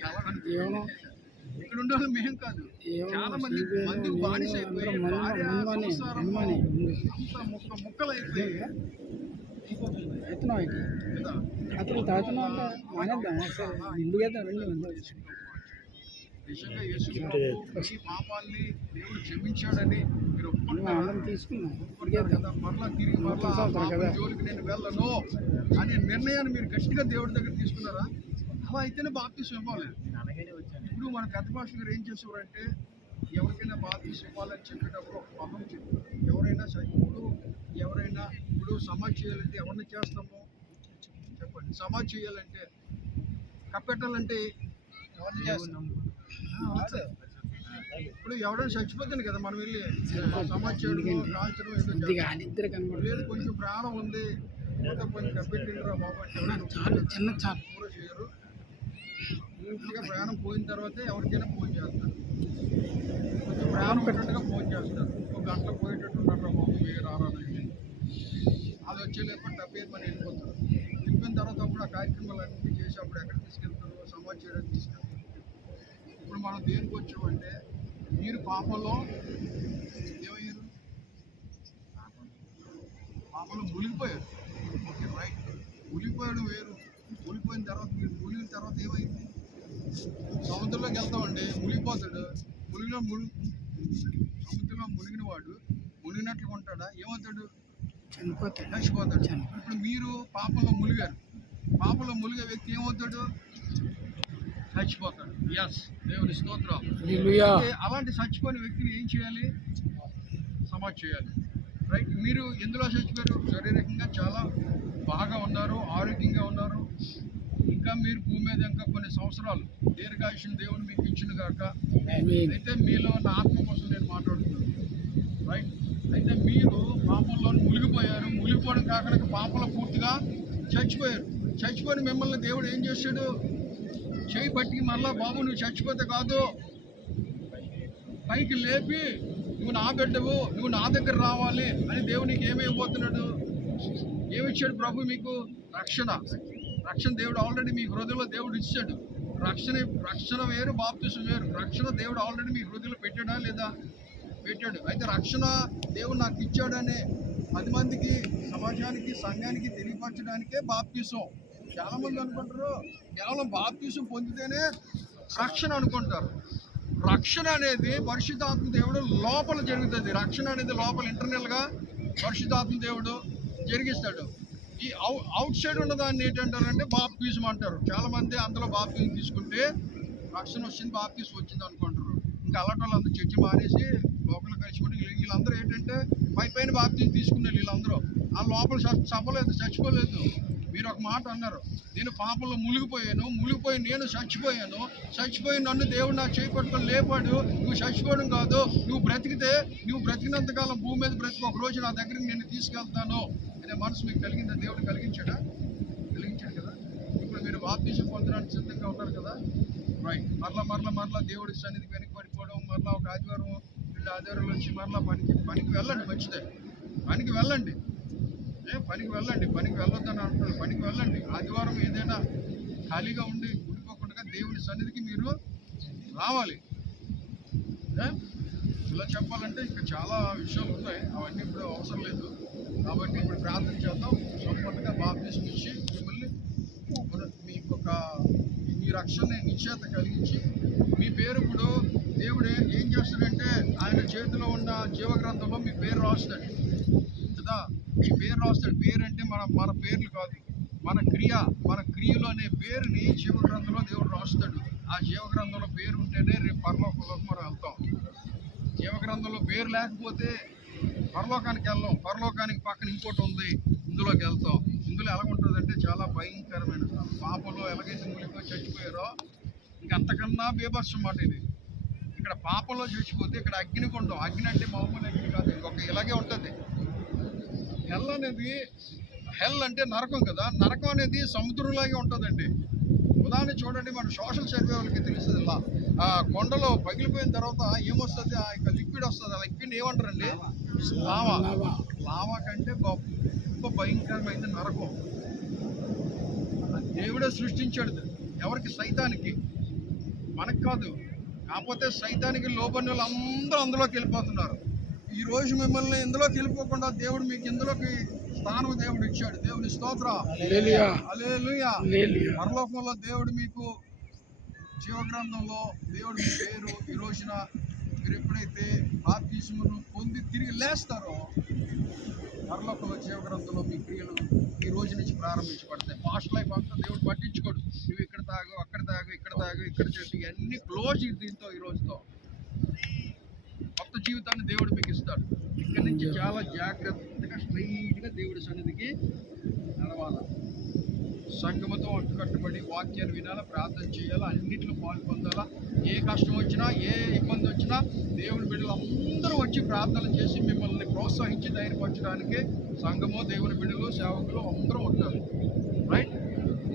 ఎలా అంటే జీవనం ఇక్కడ ఉన్న వాళ్ళు మేం కాదు, చాలా మంది మందు బానిస అయిపోయి భార్య సంసారము అంతా ముక్కలు అయిపోయి ఎత్తున్నావు అయితే కదా. అతను తాగుతున్నావు అంటే మానేద్దాం ఇంటికి వెళ్తాం వెళ్ళి నిజంగా యేసు ప్రభు ఈ పాపాల్ని దేవుడు క్షమించాడని మీరు ఒప్పుకుంటున్నారా? అందరం తీసుకున్నాం ఒప్పుకుంటారు కదా. మరలా తిరిగి మరలా ఆ పాపం జోలికి నేను వెళ్ళను అనే నిర్ణయాన్ని మీరు గట్టిగా దేవుడి దగ్గర తీసుకున్నారా? అలా అయితేనే బాప్తీసం ఇవ్వాలి. నేను అలాగే వచ్చాను. ఇప్పుడు మన పెద్ద భాష గారు ఏం చేసేవారంటే, ఎవరికైనా బాప్తీసం ఇవ్వాలని చెప్పేటప్పుడు ఒక పదం చెప్పారు. ఎవరైనా ఇప్పుడు సమాజ్ చేయాలంటే ఎవరిని చేస్తాము చెప్పండి. సమాజ్ చేయాలంటే కప్పెట్టాలంటే ఎవరిని చేస్తాం? ఇప్పుడు ఎవరైనా చచ్చిపోతుంది కదా, మనం వెళ్ళి సమాజ్ చేయడం కాల్చడం ఏదో చేస్తాం. ఇద్దరు కనబడదు లేదు కొంచెం ప్రాణం ఉంది పోతే కొంచెం కప్పెట్టిండ్రా బాబు అంటే చాలు చిన్న చాలు కూడా చేయరు. పూర్తిగా ప్రాణం పోయిన తర్వాతే ఎవరికైనా ఫోన్ చేస్తారు. కొంచెం ప్రాణం పెట్టినట్టుగా ఫోన్ చేస్తారు. ఒక గంటలో పోయేటట్టు ఉంటారు బాబు మీరు రారానండి. అది వచ్చే లేకుండా తప్పేది మనం వెళ్ళిపోతారు. వెళ్ళిపోయిన తర్వాత అప్పుడు ఆ కార్యక్రమాలు అన్నీ చేసి అప్పుడు ఎక్కడ తీసుకెళ్తారు? సమాజ్ చేయడానికి తీసుకెళ్తారు. ఇప్పుడు మనం దేనికి వచ్చామంటే, మీరు పాపంలో ఏమయ్యారు? పాపంలో మునిగిపోయారు. Okay right. మునిగిపోయాడు వేరు. మునిగిపోయిన తర్వాత మీరు మునిగిన తర్వాత ఏమైంది? సముద్రంలోకి వెళ్తామండి, మునిగిపోతాడు. సముద్రంలో మునిగిన వాడు మునిగినట్లు ఉంటాడా? ఏమవుతాడు? చనిపోతాడు చచ్చిపోతాడు. ఇప్పుడు మీరు పాపంలో మునిగారు. పాపంలో మునిగే వ్యక్తి ఏమవుతాడు? చచ్చిపోతాడు. ఎస్, దేవుని స్తోత్రం. అంటే అలాంటి చచ్చిపోయిన వ్యక్తిని ఏం చేయాలి? సమాజ్ చేయాలి. రైట్. మీరు ఎందులో చచ్చిపోయారు? శారీరకంగా చాలా బాగా ఉన్నారు, ఆరోగ్యంగా ఉన్నారు. ఇంకా మీరు భూమి మీద ఇంకా కొన్ని సంవత్సరాలు దీర్ఘాయుష్యం దేవుడు మీకు ఇచ్చిన కాక. అయితే మీలో ఉన్న ఆత్మ కోసం నేను మాట్లాడుతున్నాను. రైట్. అయితే మీరు పాపంలో మునిగిపోయారు. మునిగిపోవడం కాకుండా పాపంలో పూర్తిగా చచ్చిపోయారు. చచ్చిపోయిన మిమ్మల్ని దేవుడు ఏం చేశాడు? చేయి పట్టి మళ్ళా బాబు నువ్వు చచ్చిపోతే కాదు, పైకి లేపి నువ్వు నా బిడ్డవు, నువ్వు నా దగ్గర రావాలి అని దేవుడు నీకు ఏమి ఇవ్వబోతున్నాడు? ఏమిచ్చాడు ప్రభు మీకు? రక్షణ. రక్షణ దేవుడు ఆల్రెడీ మీ హృదయంలో దేవుడు ఇచ్చాడు. రక్షణ వేరు, బాప్తిసం వేరు. రక్షణ దేవుడు ఆల్రెడీ మీ హృదయంలో పెట్టాడా లేదా? పెట్టాడు. అయితే రక్షణ దేవుడు నాకు ఇచ్చాడనే 10 మందికి, సమాజానికి, సంఘానికి తెలియపరచడానికే బాప్తిసం. చాలా మంది అనుకుంటారు కేవలం బాప్తిసం పొందితేనే రక్షణ అనుకుంటారు. రక్షణ అనేది పరిశుద్ధాత్మ దేవుడు లోపల జరుగుతుంది. రక్షణ అనేది లోపల ఇంటర్నల్గా పరిశుద్ధాత్మ దేవుడు జరిగిస్తాడు. ఈ అవుట్ సైడ్ ఉన్న దాన్ని ఏంటంటారంటే బాప్తిజం అంటారు. చాలా మంది అందులో బాప్తిజం తీసుకుంటే రక్షణ వచ్చింది, బాప్తిజం వచ్చింది అనుకుంటారు. ఇంకా అలాంటి వాళ్ళు అందరూ చర్చ మానేసి లోపల కలిసిపోయి వీళ్ళందరూ ఏంటంటే పైన బాప్తిజం తీసుకున్నారు. వీళ్ళందరూ ఆ లోపల చప్పలేదు, చచ్చిపోలేదు. మీరు ఒక మాట అన్నారు, నేను పాపంలో మునిగిపోయి నేను చచ్చిపోయి నన్ను దేవుడు నా చేయి పట్టుకొని లేపాడు. నువ్వు చచ్చిపోవడం కాదు, నువ్వు బ్రతికినంతకాలం భూమి మీద బ్రతికి ఒక రోజు నా దగ్గరికి నేను తీసుకెళ్తాను అనే మనసు మీకు కలిగిందా? దేవుడు కలిగించాడు కదా. ఇప్పుడు మీరు బాప్తిజం పొందడానికి సిద్ధంగా ఉన్నారు కదా. రైట్. మరలా దేవుడి సన్నిధికి వెనక్కి పడిపోవడం, మరలా ఒక ఆదివారం 2 ఆదివారాలు వచ్చి మరలా పనికి వెళ్ళండి. మంచిదే, పనికి వెళ్ళండి. పనికి వెళ్ళొద్దని అంటారు. పనికి వెళ్ళండి. ఆదివారం ఏదైనా ఖాళీగా ఉండిపోకుండా దేవుని సన్నిధికి మీరు రావాలి. ఇలా చెప్పాలంటే ఇంకా చాలా విషయాలు ఉన్నాయి, అవన్నీ ఇప్పుడు అవసరం లేదు. కాబట్టి ఇప్పుడు ప్రార్థన చేద్దాం. సంపూర్ణంగా బాప్తిసం ఇచ్చి మిమ్మల్ని మీ రక్షణ నిశ్చేత కలిగించి మీ పేరు ఇప్పుడు దేవుడు ఏం చేస్తాడంటే ఆయన చేతిలో ఉన్న జీవగ్రంథంలో మీ పేరు రాస్తాడు కదా. మీ పేరు రాస్తాడు. పేరు అంటే మన పేర్లు కాదు, మన క్రియలు అనే పేరుని జీవగ్రంథంలో దేవుడు రాస్తాడు. ఆ జీవగ్రంథంలో పేరు ఉంటేనే రేపు పరలోకంలోకి మనం వెళ్తాం. జీవగ్రంథంలో పేరు లేకపోతే పరలోకానికి వెళ్ళాం. పరలోకానికి పక్కన ఇంకోటి ఉంది, ఇందులోకి వెళ్తాం. ఇందులో ఎలాగుంటుందంటే చాలా భయంకరమైన పాపంలో ఎలాగైతే మునిగిపోయి చచ్చిపోయారో ఇంకంతకన్నా బీభత్సం మాట ఇది. ఇక్కడ పాపంలో చచ్చిపోతే ఇక్కడ అగ్నిగుండం. అగ్ని అంటే మామూలు అగ్ని కాదు, ఒక ఇలాగే ఉంటుంది. హెల్ అంటే నరకం కదా. నరకం అనేది సముద్రంలాగే ఉంటుందండి. ఉదాహరణ చూడండి, మన సోషల్ సర్వే వాళ్ళకి తెలుస్తుంది. ఇలా కొండలో పగిలిపోయిన తర్వాత ఏమొస్తుంది? లిక్విడ్ వస్తుంది. ఆ లిక్విడ్ ఏమంటారండి? లావా కంటే గొప్ప భయంకరమైన నరకం. అది దేవుడే సృష్టించాడు. ఎవరికి? సైతానికి, మనకు కాదు. కాకపోతే సైతానికి లోబడిన వాళ్ళు అందరూ అందులోకి వెళ్ళిపోతున్నారు. ఈ రోజు మిమ్మల్ని ఇందులోకి వెళ్ళిపోకుండా దేవుడు మీకు ఇందులోకి స్థానం దేవుడు ఇచ్చాడు. దేవుని స్తోత్రం. హల్లెలూయా. పరలోకంలో దేవుడు మీకు జీవగ్రంథంలో దేవుడు మీ పేరు ఈ రోజున మీరు ఎప్పుడైతే బాప్తిస్మను పొంది తిరిగి లేస్తారో పరలోకంలో జీవగ్రంథంలో మీ క్రియలు ఈ రోజు నుంచి ప్రారంభించబడతాయి. పాస్ట్ లైఫ్ అంతా దేవుడు పట్టించుకోడు. నువ్వు ఇక్కడ తాగు, అక్కడ తాగు, ఇక్కడ తాగు, ఇక్కడ చేసి అన్ని క్లోజ్ దీంతో ఈ రోజుతో కొత్త జీవితాన్ని దేవుడు మీకు ఇస్తాడు. ఇక్కడి నుంచి చాలా జాగ్రత్తగా స్ట్రైట్గా దేవుడి సన్నిధికి నడవాలి. సంఘముతో అంటుకట్టుబడి వాక్యాన్ని వినాలా, ప్రార్థన చేయాలా, అన్నింటిలో పాల్పొందాలా. ఏ కష్టం వచ్చినా, ఏ ఇబ్బంది వచ్చినా దేవుని బిడ్డలు అందరూ వచ్చి ప్రార్థన చేసి మిమ్మల్ని ప్రోత్సహించి ధైర్యపరచడానికి సంఘము, దేవుని బిడ్డలు, సేవకులు అందరూ ఉంటారు. రైట్?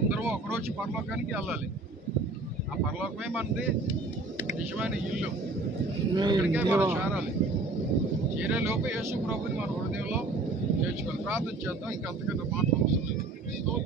అందరూ ఒకరోజు పరలోకానికి వెళ్ళాలి. ఆ పరలోకమే మనది నిజమైన ఇల్లు. ఇక్కడికే మనం చేరాలి. చేరే లోపు యేసు ప్రభుని మన హృదయంలో చేర్చుకోవాలి. ప్రార్థన చేద్దాం. ఇంకంతకన్నా మాట్లాడవలసిన స్తోత్రం.